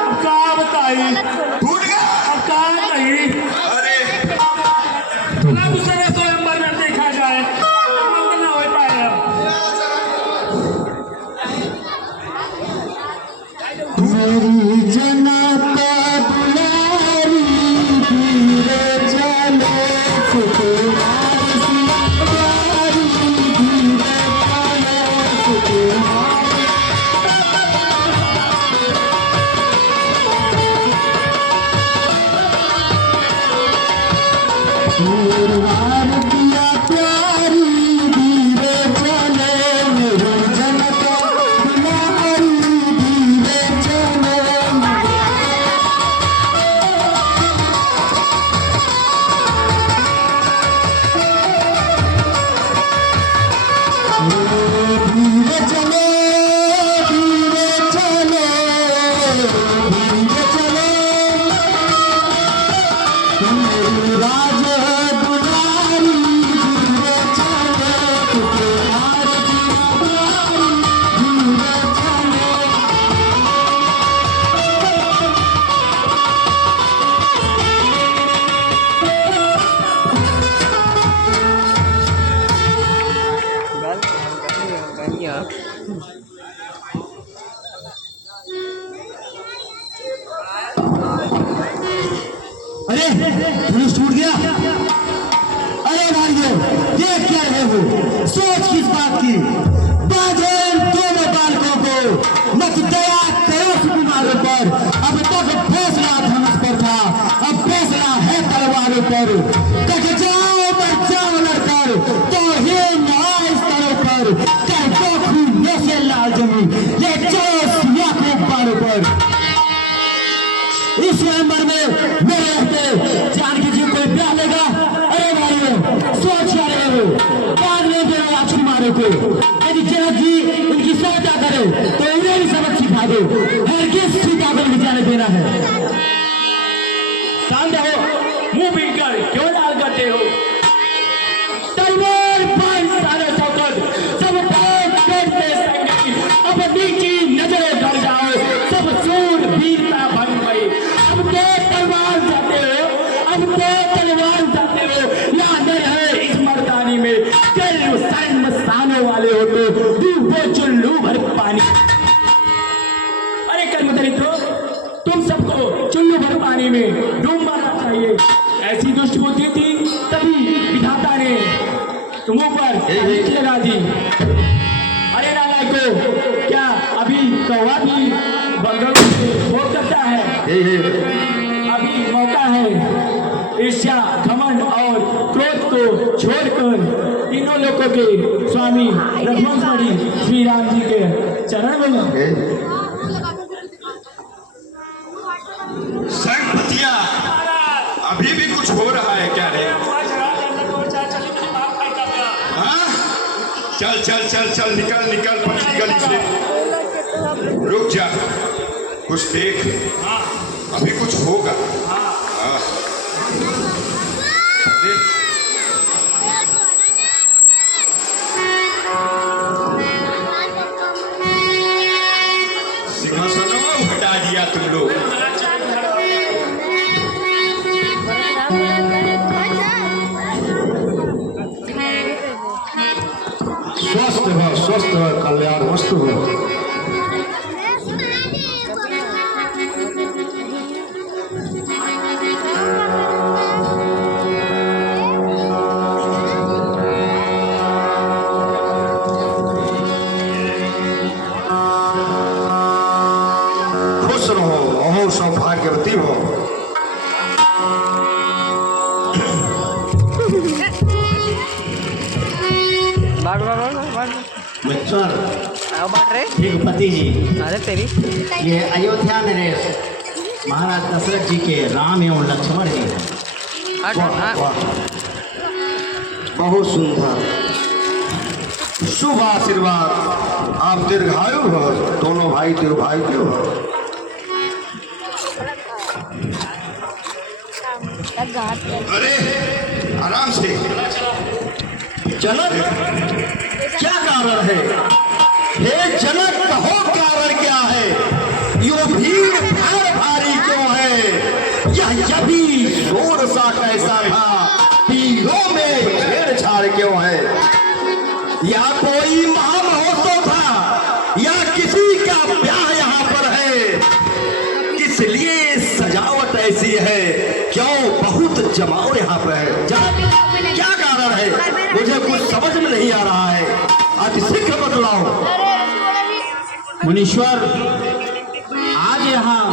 अब क्या बताई? टूट गया। अब क्या बताई? अरे ना दूसरे स्वयंवर में देखा जाए, ना हो पाए अब। मेरी जनता दुलारी धीरे चलो सुकुमार सी प्यारी धीरे चलो सुकुमार। पूरवार दिया प्यारी धीरे चले मेरी जनता दुलारी धीरे चले। धीरे चले धीरे चले धीरे चले मेरी राज दुलारी धीरे चले तुम्हारी दुलारी धीरे चले। अरे पुलिस छूट गया। अरे भाइयों ये क्या है वो सोच किस बात की? बाजो इन दोनों बालकों को मत दया करो सुकुमारों पर। अब तक फैसला धनुष पर था, अब फैसला है तलवारों पर। कट जाओ मर जाओ लड़कर तो ही न्याय स्तरों पर। कह दो खून से लाल जमीन ये चौस या को बारों पर। इस स्वयंवर में मेरे रहते जानकी जी कोई ब्याह लेगा? अरे भाइयों सोच क्या रहे हो? बांध ले दो राजकुमारों को। यदि जनक जी उनकी सहायता करे तो उन्हें भी सबक सिखा दो। हर किस सीता को नहीं जाने देना है। शांत हो, मुंह पीट कर क्यों लाल करते हो? तलवार बाई सारे शौकत सब पेट पेट में संगी अब नीची नजरें कर जाओ सब सूर वीरता भंग गई। अब तो तलवार जाते हो, अब तो तलवार जाते हो। यहाँ डर है इस मर्दानी में। कल सन मस्तानों वाले हो तो डूबो चुल्लू भर पानी। तुम ऊपर लगा दी। अरे नालायको, क्या अभी कौवा भी बंगलों से भोग करता है? अभी मौका है ईर्ष्या, घमंड और क्रोध को छोड़कर तीनों लोगों के स्वामी रघुवंशमणि श्री राम जी के चरण में संगपतिया, अभी भी कुछ हो रहा है क्या रे? हाँ? चल चल चल चल, निकल निकल पतली गली से। रुक जा, कुछ देख, अभी कुछ होगा। हाँ। देख। सिंहासनों हटा दिया तुम लोग। स्वस्थ हो, कल्याण वस्तु हो। खुश रहो, अहो सौभाग्यवती हो। मिस्टर आओ बात रे। पति जी, अरे तेरी ये अयोध्या नरेश महाराज दशरथ जी के राम एवं लक्ष्मण जी हैं। हट हट। बहुत सुंदर, शुभ आशीर्वाद। आप दीर्घायु हो, दोनों भाई दीर्घायु हो। अरे आराम से। जनक, क्या कारण है? हे जनक, कहो कारण क्या है? यो भीड़ भारी क्यों है? यह भी शोर सा कैसा था? तीरों में छेड़छाड़ क्यों है? या कोई महामहोत्सव था, या किसी का ब्याह यहाँ पर है? किस लिए सजावट ऐसी है? क्यों बहुत जमाव यहाँ पर है? क्या कारण है? मुझे कुछ समझ में नहीं आ रहा है। अतिशीघ्र बतलाओ। मुनीश्वर, आज यहाँ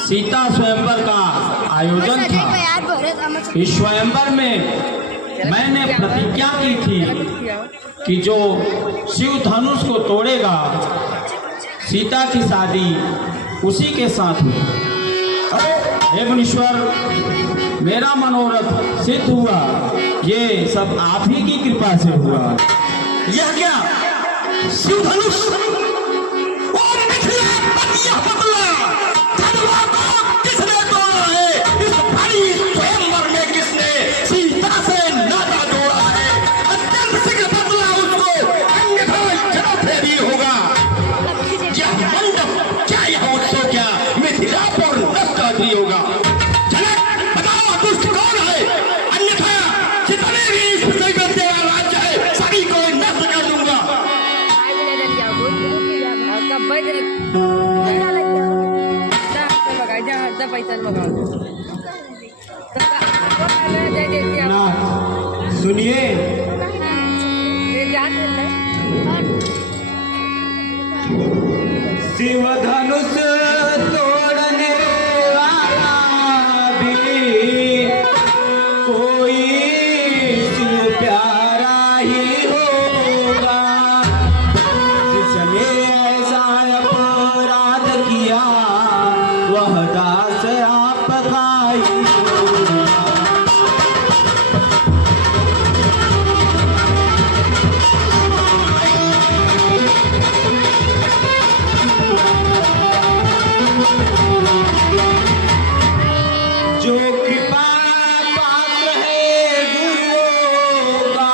सीता स्वयंवर का आयोजन था। इस स्वयंवर में मैंने प्रतिज्ञा की थी कि जो शिव धनुष को तोड़ेगा, सीता की शादी उसी के साथ हुई। हे मुनीश्वर, मेरा मनोरथ सिद्ध हुआ। ये सब आप ही की कृपा से हुआ। यह क्या शिव धनुष? ओ मिथिला पतिया बदला, धनुआ को किसने तोड़ा है? इस भारी स्वयंवर में किसने सीता से नाता जोड़ा है? अत्यंत शीघ्र बदला उसको, अन्यथा जन्म भी होगा। यह मंडप क्या, यह उत्सव क्या मिथिला पर नष्ट भी होगा? जनक, बताओ दुष्ट कौन है? अन्यथा जितने भी इस पृथ्वी पर तेरा राज्य है, सभी को नष्ट कर दूंगा। सुनिए, शिव धनुष तोड़ने वाला भी कोई शिव प्यारा ही होगा। जिसने ऐसा अपराध किया, वह दास आपका ही होगा। जो कृपा पात्र है गुरुओं का,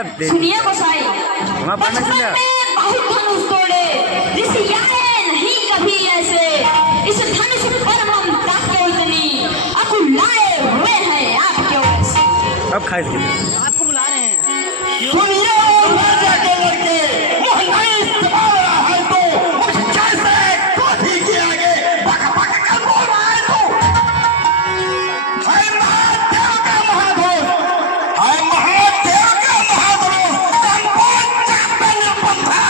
सुनिए गोसाई, बचपन में बहुत धनुष तोड़े, ऋषियाए नहीं कभी ऐसे, इस धनुष पर ममता क्यों इतनी, अकुलाए हुए हैं आप क्यों ऐसे। अब खाए आपको बुला रहे हैं। सुनिए राजा के लड़के, मुँह नहीं संभाल रहा है तो मुझे कैसे कोठी के आगे बक बक कर बोल रहा है तू? है महादेव का महादेव, है महादेव का महादेव, संपूर्ण चापे निर्बंधा,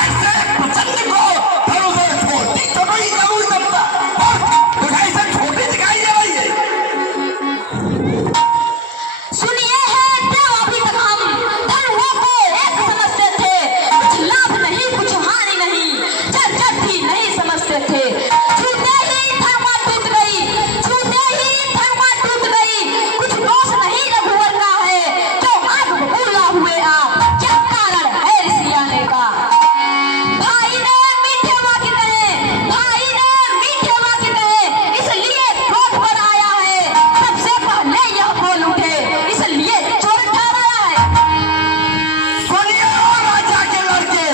ऐसे प्रचंड को धनुष से छोटी छोटी जरूर दबता, और तुझे ऐसे छोटी दिखाई दे रही है। सुनिए है देव, अभी तक हम धनुओं को एक समझते थे, कुछ लाभ नहीं कुछ हानि नहीं, जड़ भी नहीं समझते थे, छूते ही धर्मा टूट गई, छूते ही धर्मा टूट गई, कुछ दोष नहीं रघुवर का है, जो आग बबूला हुए आप, क्या कारण है ऋषियाने का। भाई ने मीठे वाक्य कहे, भाई ने मीठे वाक्य कहे, इसलिए क्रोध पर आया है, सबसे पहले यह बोल उठे, इसलिए चोर ठहराया है। सुनिए राजा के लड़के,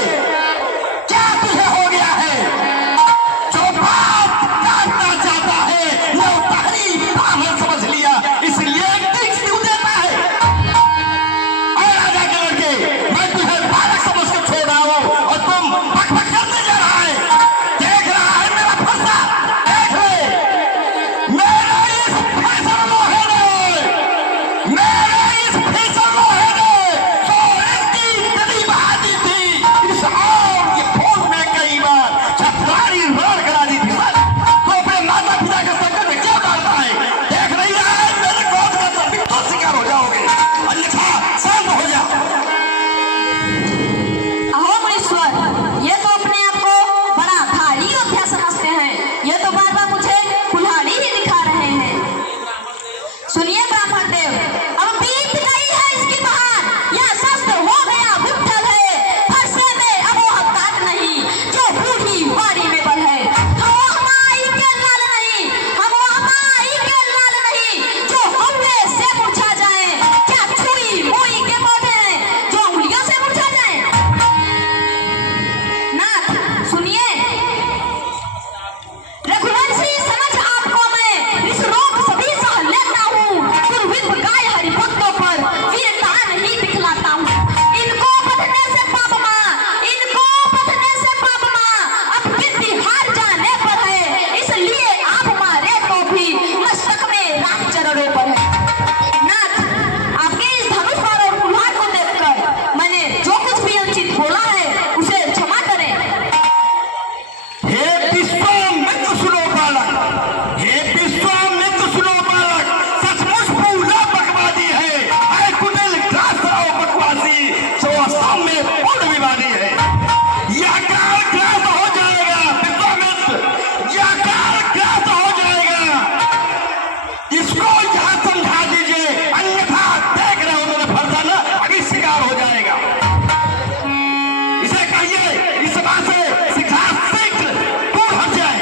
क्या तुझे हो गया है? जो बात काटना चाहता है वो तारी पागल समझ लिया, इसलिए टिक्स क्यों देता है? अरे राजा के लड़के, मैं तुझे बालक समझ कर छोड़ रहा हूँ और तुम बक बक करने जा रहा है। देख रहा है मेरा फंसा, देख ले मेरा इस फैसल लोहे ने, मेरे इस फैसल लोहे ने तो इसकी नदी बहा दी थी, इस आग के फूल में कई बार छतवारी रोड करा दी थी। तो अपने माता पिता के संकट में क्या डालता है? देख नहीं रहा है मेरे क्रोध का तभी तो शिकार हो जाओगे, अन्यथा शांत हो जा। अहो मुनीश्वर, ये तो अपने आप को बड़ा भारी योद्धा समझते हैं, ये तो बार बार मुझे कुल्हाड़ी ही दिखा रहे हैं। सुनिए ब्राह्मण देव, अब बीत गई है इसकी बहार, यह शस्त्र हो गया विट्ठल है, फरसे में अब वो हताहत नहीं, जो बूढ़ी बारी में बल है। हम हमाई के लाल नहीं, हम हमाई के लाल नहीं, जो हमले से मुरझा जाए, क्या छुई मुई के पौधे हैं, जो उंगलियों से मुरझा जाए। नाथ सुनिए, रघुवंशी समझ आपको मैं, इस रोग सभी सह लेता हूँ, दुर्विध गाय हरि भक्तों पर वीरता नहीं दिखलाता हूँ। इनको बंधने से पाप माँ, इनको बंधने से पाप माँ, अब कीर्ति हार जाने पर है, इसलिए आप मारे तो भी मस्तक में राम चरणों पर है। नाथ, आपके इस धनुष बाण और कुल्हाड़ को देखकर मैंने जो कुछ भी अनुचित बोला है उसे क्षमा करें। हे विश्वामित्र सुनो बालक, हे विश्वामित्र सुनो बालक, सचमुच पूरा बकवादी है, ऐ कुटिल ग्रास और बकवासी, सो असम में पूर्ण विवादी है। यह काल ग्रास हो जाएगा विश्वामित्र, यह काल ग्रास हो जाएगा, इसको यहाँ समझा दीजिए, अन्यथा देख रहे हो मेरे फरजाना अभी शिकार हो जाएगा। इसे कहिए इस बात से शिखा शीघ्र दूर हट जाए।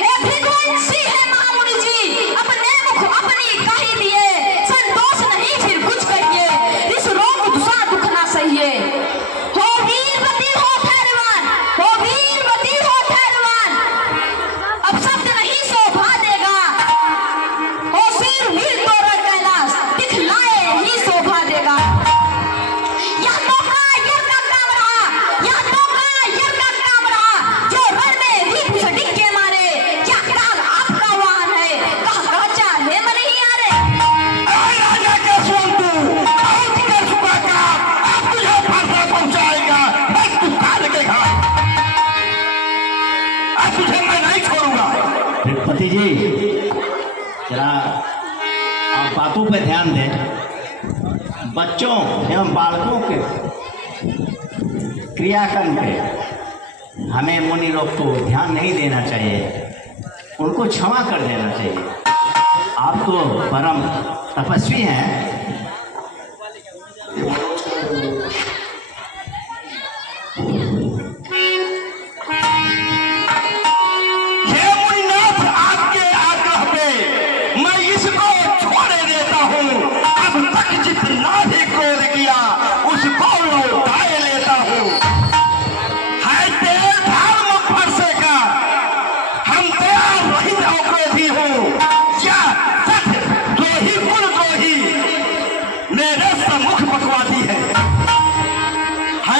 हे भृगुवंशी, हे महामुनि जी, अपने मुख अपनी कही दिए, संतोष नहीं फिर कुछ कहिए, इस रोग दुसा दुख ना सहिए। हो वीरवती हो धैर्यवान, हो वीरवती हो धैर्यवान, अब शब्द नहीं शोभा देगा, हो सिर वीर तोरण कैलाश, दिखलाए ही शोभा देगा। यह तो कायर का काम रहा, यह तो कायर का काम रहा, जो रण में रीत से डिक्के मारे, क्या काल आपका वाहन है, कह चाहे मन ही आ रे। अरे राजा के सुन तू, बहुत कर चुका काम, अब तुझे फरसा पहुंचाएगा, बस तू काल के खा, अब तुझे मैं नहीं छोड़ूंगा। पति जी, जरा आप बातों पे ध्यान दें। बच्चों एवं बालकों के क्रियाकर्म पे हमें मुनि लोग को ध्यान नहीं देना चाहिए, उनको क्षमा कर देना चाहिए। आप तो परम तपस्वी हैं। हे मुनिनाथ, आपके आग्रह पे मैं इसको छोड़ देता हूँ। अब तक जितना मुख पकवाती है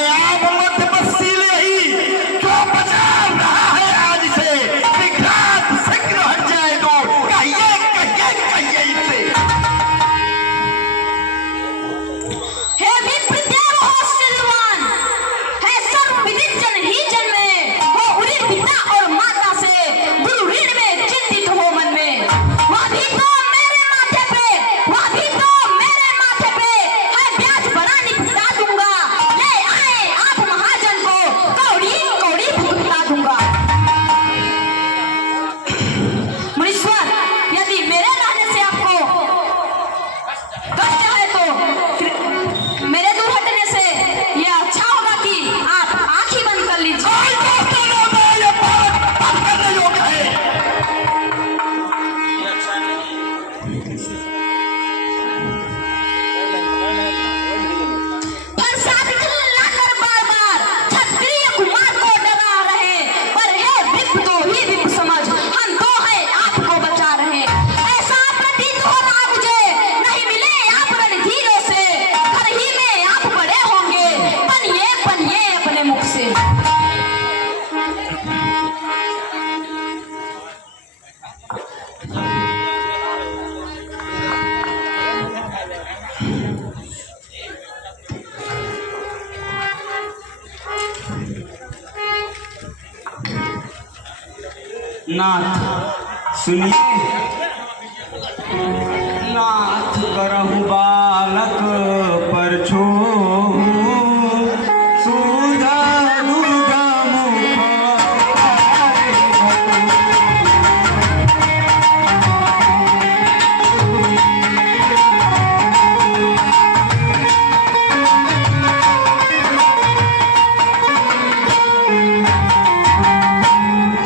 आप मध्यपशील ही जो बचा रहा है आज से विघ्नात शीघ्र हट जाए तो कहिए इससे। हे विप्रदेव हॉस्टलवान, हे सर्वविदित जन ही जन्मे हो उरी पिता और माता से गुरु ऋण में चिंतित हो मन में। वह भी तो मेरे माथे पे है ब्याज बड़ा निपटा दूंगा। ले आए आप महाजन को कौड़ी कौड़ी भुगता दूंगा। मुनीश्वर, यदि मेरे रहने से आपको कष्ट है तो मेरे दूर हटने से यह अच्छा होगा कि आप आंख ही बंद कर लीजिए। प्रसाद लाकर बार-बार क्षत्रिय कुमार को डरा रहे, पर हे विप्र तो ही विप्र समझ, हम तो हैं आपको बचा रहे। ऐसा प्रतीत हो रहा मुझे नहीं मिले आप रणधीरों से, घर ही में आप बड़े होंगे, बनिए बनिए अपने मुख से। नाथ सुनिए, नाथ करहु बालक पर छो सुधा दुर्गा मुख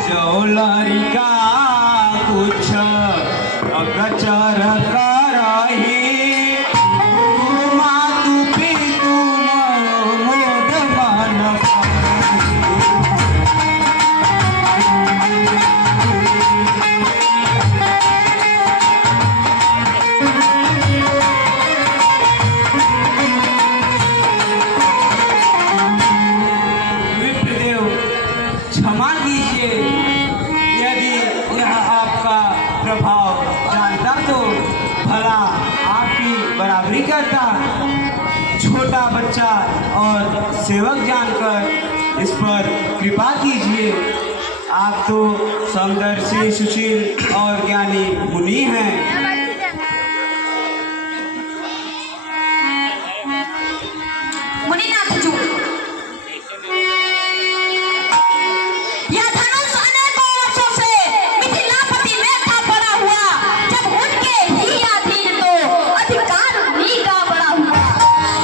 जौलरिका कुछ अगचर करही मातु पितु मोद मन विप्रदेव, क्षमा कीजिए यदि यह आपका प्रभाव जानता तो भला आपकी बराबरी करता। छोटा बच्चा और सेवक जानकर इस पर कृपा कीजिए। आप तो समदर्शी, सुशील और ज्ञानी मुनि हैं। मुनिनाथ जी, यह धनुष अनेकों वर्षों से मिथिलापति में था पड़ा हुआ। जब उनके ही अधीन तो अधिकार उन्हीं का बड़ा हुआ।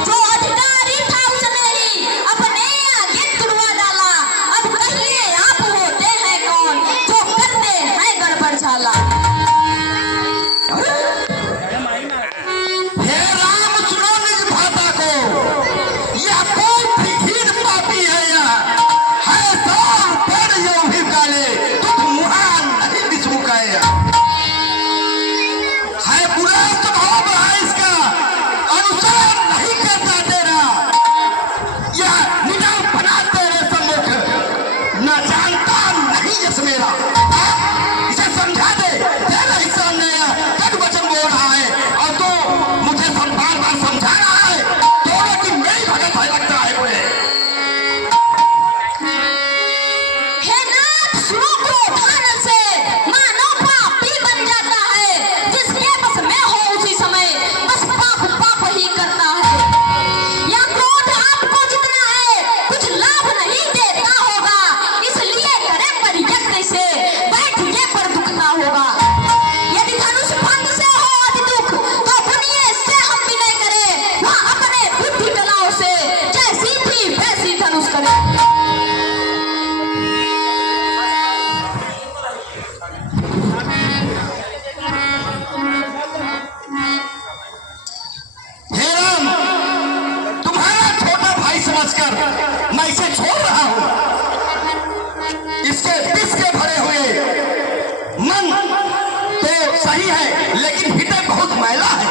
जो अधिकारी था उसने ही अपने आगे तुड़वा डाला। अब कहिए आप होते हैं कौन जो करते हैं गड़बड़ झाला। हे राम सुनो निज भाता को, यह बहुत हीन पापी है। यह है सार पेड़ यो भी काले तुझ मुहान नहीं बिचमुकाया। है बुरा स्वभाव है इसका, अनुसार नहीं करता तेरा। यह निडर बना तेरे सम्मुख, न जानता नहीं यस मेरा। इसे समझा दे, तेरे ही सामने यह कद वचन बोल रहा है और तो मुझे बार-बार समझा रहा है। दोनों की मेरी भगत है लगता है मुझे। हे नाथ, सुनो क्रोधानल से मानव पापी बन जाता है। जिसके बस में हो उसी समय बस पाप पाप ही करता है। यह क्रोध आपको जितना है कुछ लाभ नहीं देता होगा, इसलिए करे परियत्न से बैठिए पर दुखता होगा। यदि धनुष भंग से हो अति दुख तो बुनिए से हम विनय करें। वह अपने बुद्धि कलाओं से जैसी थी वैसी धनुष करे। हे राम, तुम्हारा छोटा भाई समझकर मैं इसे छोड़ रहा हूं। इसके विष के भरे हुए मन तो सही है, लेकिन हृदय बहुत मैला है।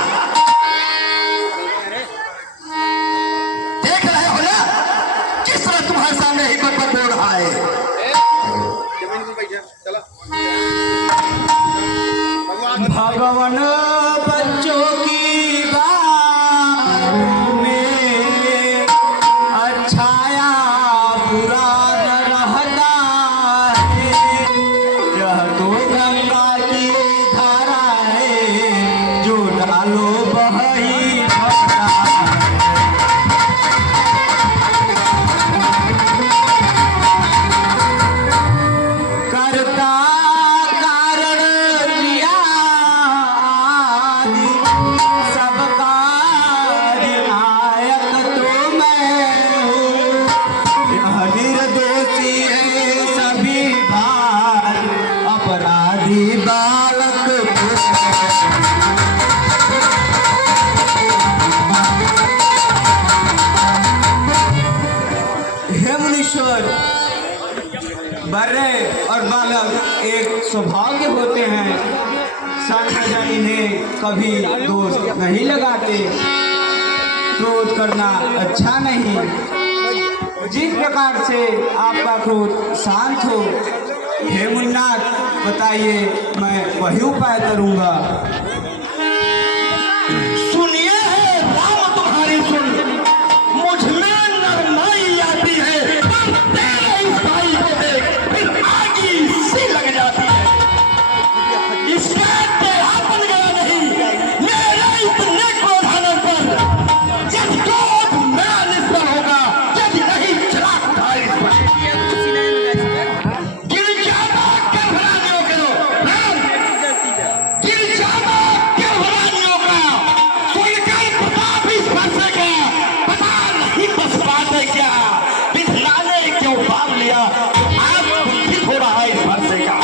है। भगवान बच्चों की बात में अच्छा या बुरा न रहता है। यह तो गंगा की धारा है जो डालो बही भरता है। करता कारण क्रिया आदि सबका विनायक तो मैं हूँ। यह निर्दोषी है सभी भार अपराधी बालक को। हे मुनीश्वर, बर्रे और बालक एक सौभाग्य होते हैं। संत इन्हें कभी दोष नहीं लगाते। क्रोध करना अच्छा नहीं। जिस प्रकार से आपका क्रोध शांत हो, हे मुन्नाथ बताइए, मैं वही उपाय करूँगा। सुनिए है राम तुम्हारी सुन, मुझ में नरमाई आती है। तेरे इस भाई को देख फिर आगी सी लग जाती है। इसका तेरा बन गया नहीं मेरे इतने क्रोधाने पर। यदि क्रोध मेरा निष्फल होगा, यदि नहीं चिराग उठाए इस पर। गिर जाना गर्भरानियों के लो राम, गिर जाना गर्भरानियों का। सुनकर प्रताप इस वर्षे का पता नहीं बस पाते क्या। बिथलाने क्यों बांध लिया, आज कुंठित हो रहा है इस वर्षे का।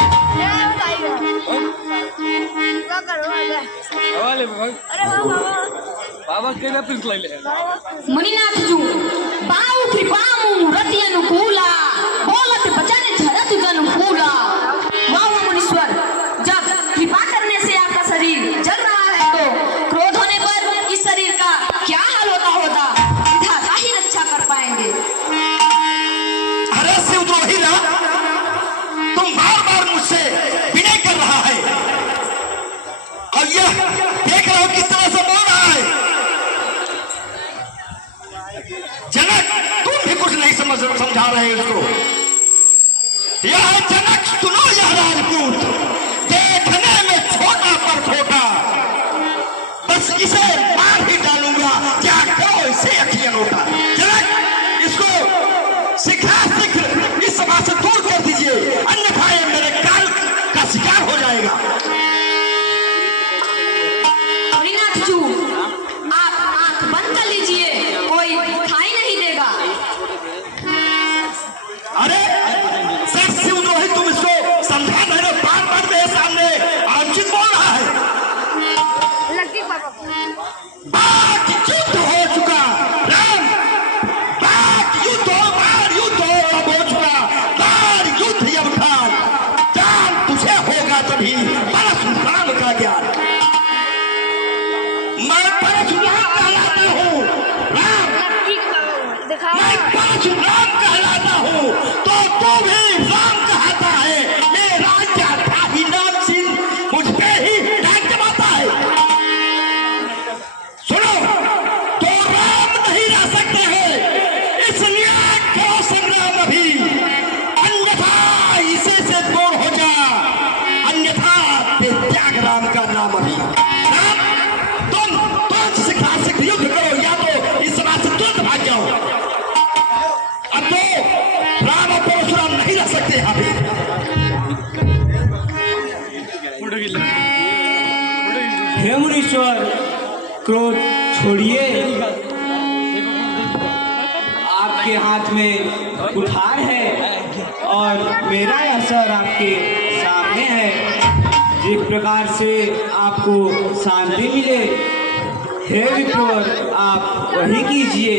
मुनिनाथजू बाऊ कृपामु रति अनुकूला बोलत बचन झरत जन फूला। वाह मुनीश्वर, जब कृपा करने से आपका शरीर जल रहा है तो क्रोध होने पर इस शरीर का क्या हाल होता विधाता ही रक्षा कर पाएंगे। अरे शिवद्रोही ना, तुम बार बार मुझसे विनय कर रहा है और यह देख रहे हो किस तरह से बोल रहा है। जनक, तुम भी कुछ नहीं समझा रहे इसको। यह है जनक, सुनो यह राजपूत देखने में छोटा पर छोटा, बस इसे मार ही डालूंगा। क्या करो इसे अखियां नोटा। जनक, इसको शिखा शीघ्र इस सभा से दूर कर दीजिए, अन्यथा ये मेरे काल का शिकार हो जाएगा। मुनिनाथजू आप आंख बंद कर लीजिए, कोई दिखाई नहीं देगा। अरे सर शिवद्रोही, तुम इसको समझा दे रहे, बार बार मेरे सामने अनुचित बोल रहा है। बात युद्ध हो चुका राम, बात युद्ध हो, बार युद्ध हो अब हो चुका। बार युद्ध अब ठान, जान तुझे होगा तभी परशुराम का ज्ञान। मैं परशुराम कहलाता हूँ राम, मैं परशुराम कहलाता हूँ तो तू भी राम कहता है। ये राजा था ही नाम सिंह, मुझ पे ही डाक जमाता है। सुनो, तो राम नहीं रह सकते हैं, इसलिए करो संग्राम अभी, अन्यथा इसे से दूर हो जा, अन्यथा त्याग राम का नाम अभी। राम, तुम शिखा से युद्ध करो या तो इस सभा से तुरंत भाग जाओ। अब तो राम और परशुराम नहीं रह सकते यहाँ पे। हे मुनीश्वर, क्रोध छोड़िए। आपके हाथ में कुठार है और मेरा असर आपके सामने है। जिस प्रकार से आपको शांति मिले, हे विप्र, आप वही कीजिए।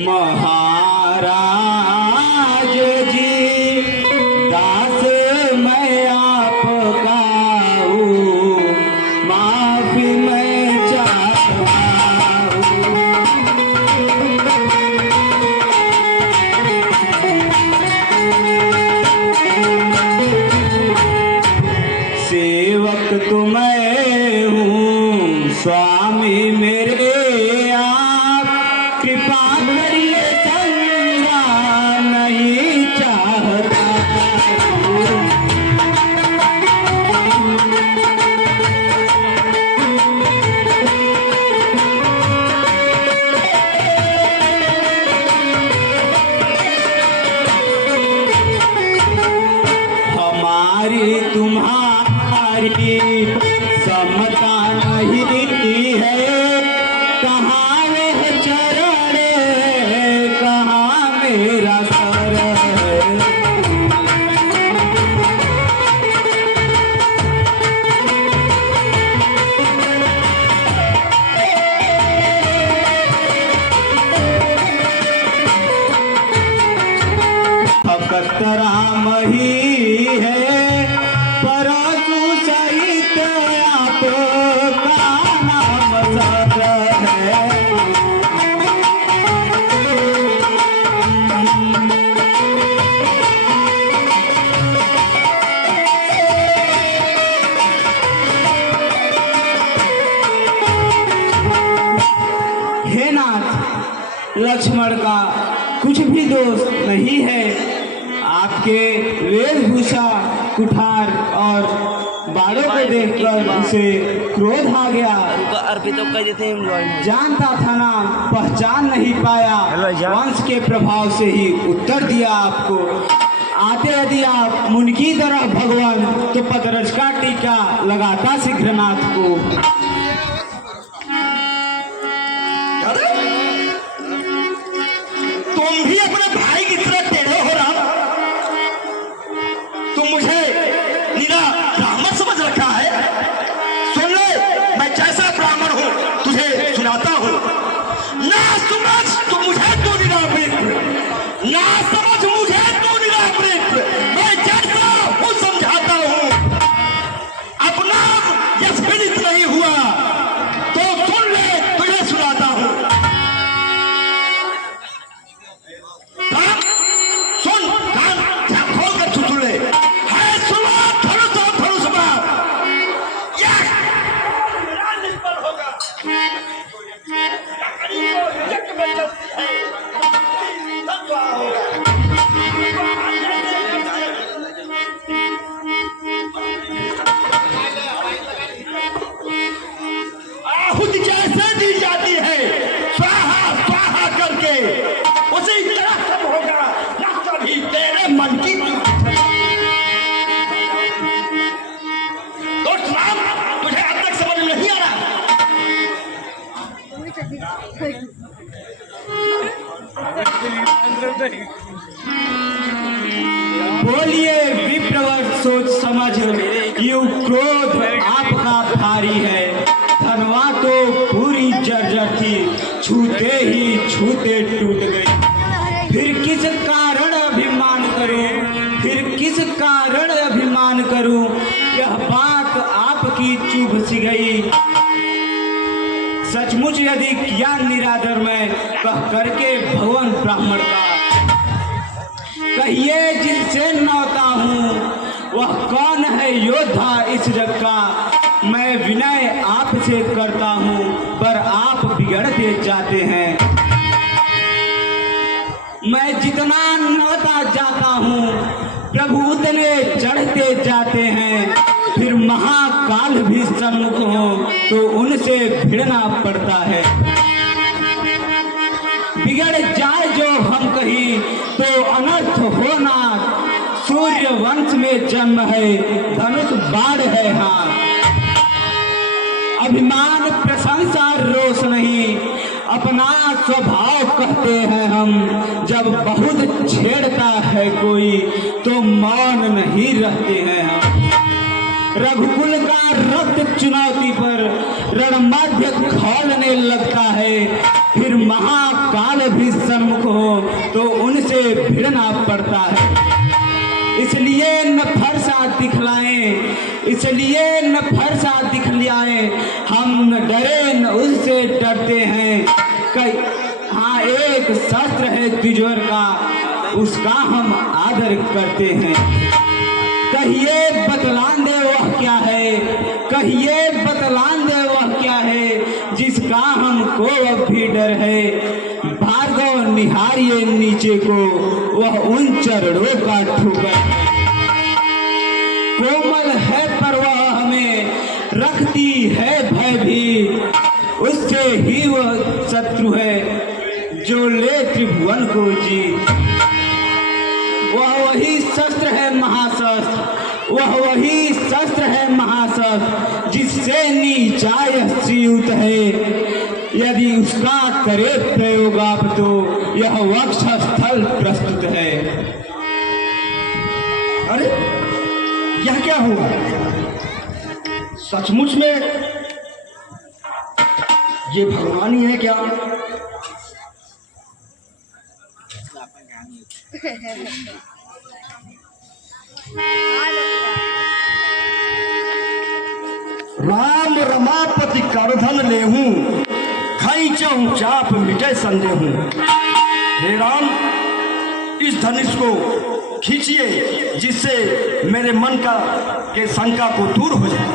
महाराज जी दास मैं आपका हूँ, माफी मैं चाहता हूँ। राम ही है, परशु सहित आपका नाम सत है। हे नाथ, लक्ष्मण का कुछ भी दोष नहीं है। आपके वेशभूषा कुठार और बालों को देखकर उसे क्रोध आ गया। जानता था ना, पहचान नहीं पाया। वंश के प्रभाव से ही उत्तर दिया आपको। आते यदि आप मुनि की तरह भगवान, तो पदरज का टीका लगाता शीघ्रनाथ को। तुम भी अपने भाई की तरह टेढ़े हो राम। तुम मुझे नीला ब्राह्मण समझ रखा है। सुन ले, मैं कैसा ब्राह्मण हूँ तुझे सुनाता हूँ। ना समझ तू मुझे तू निरावृत, ना समझ मुझे तू निरावृत। मैं जैसा हूँ समझाता हूँ। अपना यश विदित नहीं हुआ तो सुन ले, तुझे सुनाता हूँ। सुन, कान खोल कर सुन ले। है सुना धनुष और धनुष बाण, यह निष्फल होगा। आहुति जैसे दी जाती है स्वाहा स्वाहा करके, उसी तरह सब होगा। न कभी तेरे मन की दोस्त राम, तुझे अब तक समझ में नहीं आ रहा। बोलिए विप्रवर सोच समझ, यू क्रोध आपका भारी है। धनवा तो पूरी जर्जर थी, छूते ही छूते टूट गई। फिर किस कारण अभिमान करूं, फिर किस कारण अभिमान करूं, यह बात आपकी चुभ सी गई। सचमुच यदि किया निरादर मैं, कह करके भगवान ब्राह्मण का। कहिए जिससे नौता हूँ, वह कौन है योद्धा इस जग का। मैं विनय आपसे करता हूँ, पर आप बिगड़ते जाते हैं। मैं जितना नौता जाता हूँ, प्रभु उतने चढ़ते जाते हैं। फिर महाकाल भी सम्मुख हो तो उनसे भिड़ना पड़ता है। बिगड़ जाए जो हम कहीं तो अनर्थ होना। सूर्य वंश में जन्म है, धनुष बाढ़ है हाँ। अभिमान प्रशंसा रोष नहीं, अपना स्वभाव कहते हैं हम। जब बहुत छेड़ता है कोई तो मौन नहीं रहते हैं हम। रघुकुल का रक्त चुनौती पर रणमध्य खौलने लगता है। फिर महाकाल भी सम्मुख हो तो उनसे भिड़ना पड़ता है। इसलिए न फरसा दिखलाएं, इसलिए न फरसा दिखलाएं, हम न डरे न उससे डरते हैं। हाँ, एक शस्त्र है द्विजवर का, उसका हम आदर करते हैं। कहिए बतलान दे वह क्या है, कहिए बतलान दे वह क्या है, जिसका हमको अब भी डर है। भार्गव निहारिए नीचे को, वह उन चरणों का ठोकर। कोमल है पर वह हमें रखती है भय भी, उससे ही वह शत्रु है जो ले त्रिभुवन को जीत। वह वही शस्त्र है महाशस्त्र, वह वही शस्त्र है महाशस्त्र, जिससे नीचा यह श्रीयुत है। यदि उसका करे प्रयोग आप तो यह वक्षस्थल प्रस्तुत है। अरे यह क्या हुआ? सचमुच में ये भगवान ही है क्या? राम रमापति करधन लेहूं, खैचहूं चाप मिटे संदेहूं। हे राम, इस धनुष को खींचिए जिससे मेरे मन का के शंका को दूर हो जाए।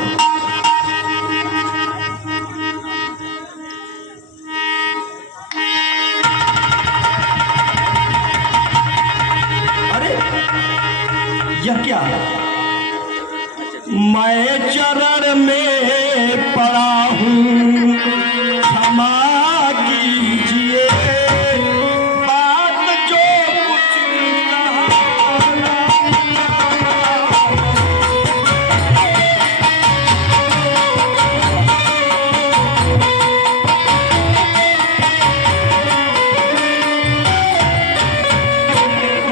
अरे यह क्या है? मैं चरण में पड़ा हूँ, क्षमा कीजिए, बात जो कुछ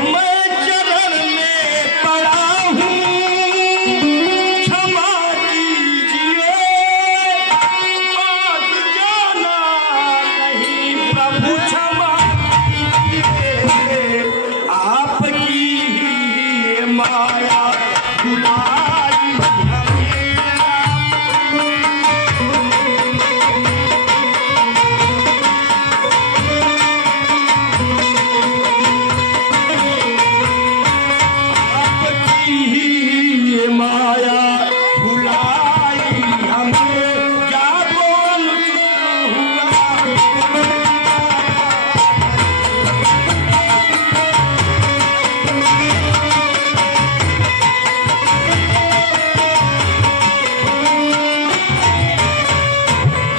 मैं चरण में पड़ा हूँ, क्षमा कीजिए, बात जाना नहीं प्रभु, क्षमा कीजिए, आपकी ही माया बुलाई हमें। आपकी ही माया भुलाई हमें, क्या बोल हुआ।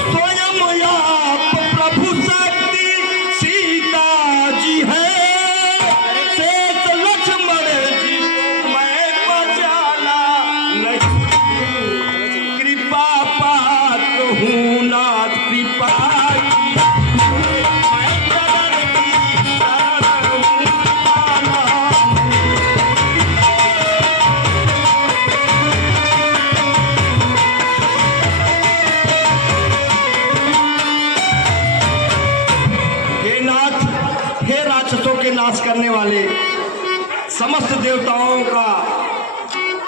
स्वयं आप प्रभु शक्ति सीता जी है, शेष लक्ष्मण जी मैं बचाना नहीं, कृपा पात्र हूँ नाथ कृपा की, मैं चरण की शरण हूँ पाना। हे नाथ, हे राक्षसों के नाश करने वाले, समस्त देवताओं का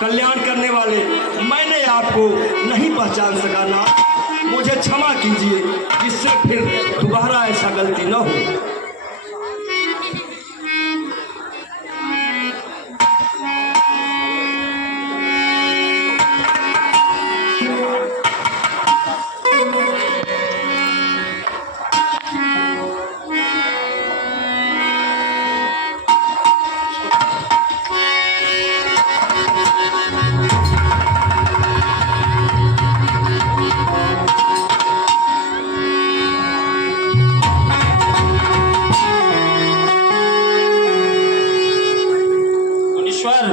कल्याण करने वाले, मैंने आपको नहीं पहचान सका ना, मुझे क्षमा कीजिए, जिससे फिर दोबारा ऐसा गलती न हो। ईश्वर,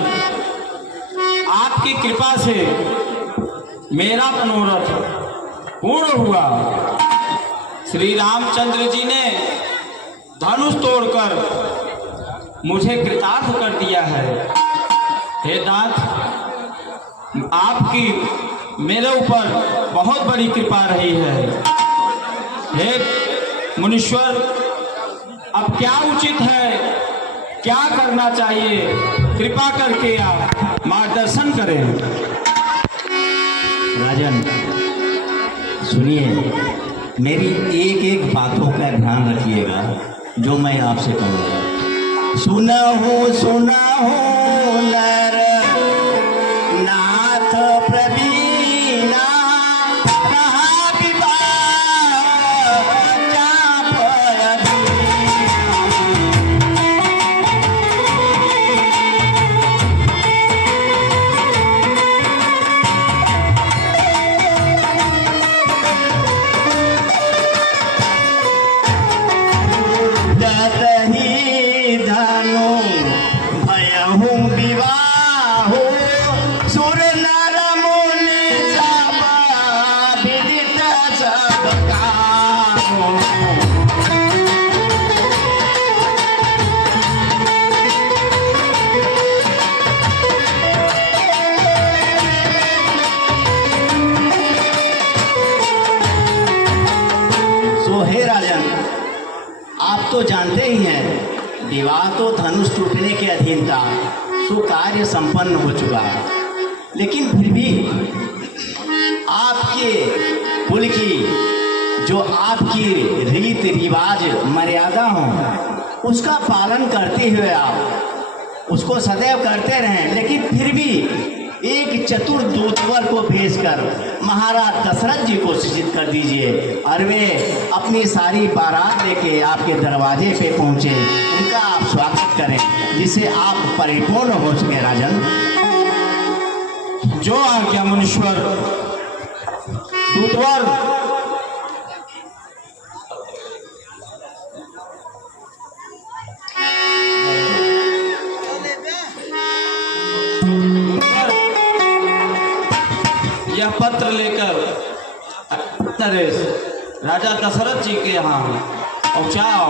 आपकी कृपा से मेरा मनोरथ पूर्ण हुआ। श्री रामचंद्र जी ने धनुष तोड़कर मुझे कृतार्थ कर दिया है। हे नाथ, आपकी मेरे ऊपर बहुत बड़ी कृपा रही है। हे मुनीश्वर, अब क्या उचित है, क्या करना चाहिए, कृपा करके आप मार्गदर्शन करें। राजन, सुनिए, मेरी एक एक बातों का ध्यान रखिएगा जो मैं आपसे कहूँगा। सुना हो नर नाथ प्रवीणा, कहा विवाह चाप दतहि धनु भयहु विवाहो, सुर नर मुनि सब विदित सब कामो। सो हे राजन, आप तो जानते ही हैं, विवाह तो धनुष टूटने के अधीन था। तो कार्य संपन्न हो चुका है। लेकिन फिर भी आपके कुल की जो आपकी रीति रिवाज मर्यादा हो उसका पालन करते हुए आप उसको सदैव करते रहें। लेकिन फिर भी एक चतुर दूतवर को भेजकर महाराज दशरथ जी को सूचित कर दीजिए और वे अपनी सारी बारात लेके आपके दरवाजे पे पहुँचे। उनका आप स्वागत करें जिससे आप परिपूर्ण हो सके राजन। जो आज्ञा मुनीश्वर। दूतवर यह पत्र लेकर राजा दशरथ जी के यहाँ पहुँचाओ।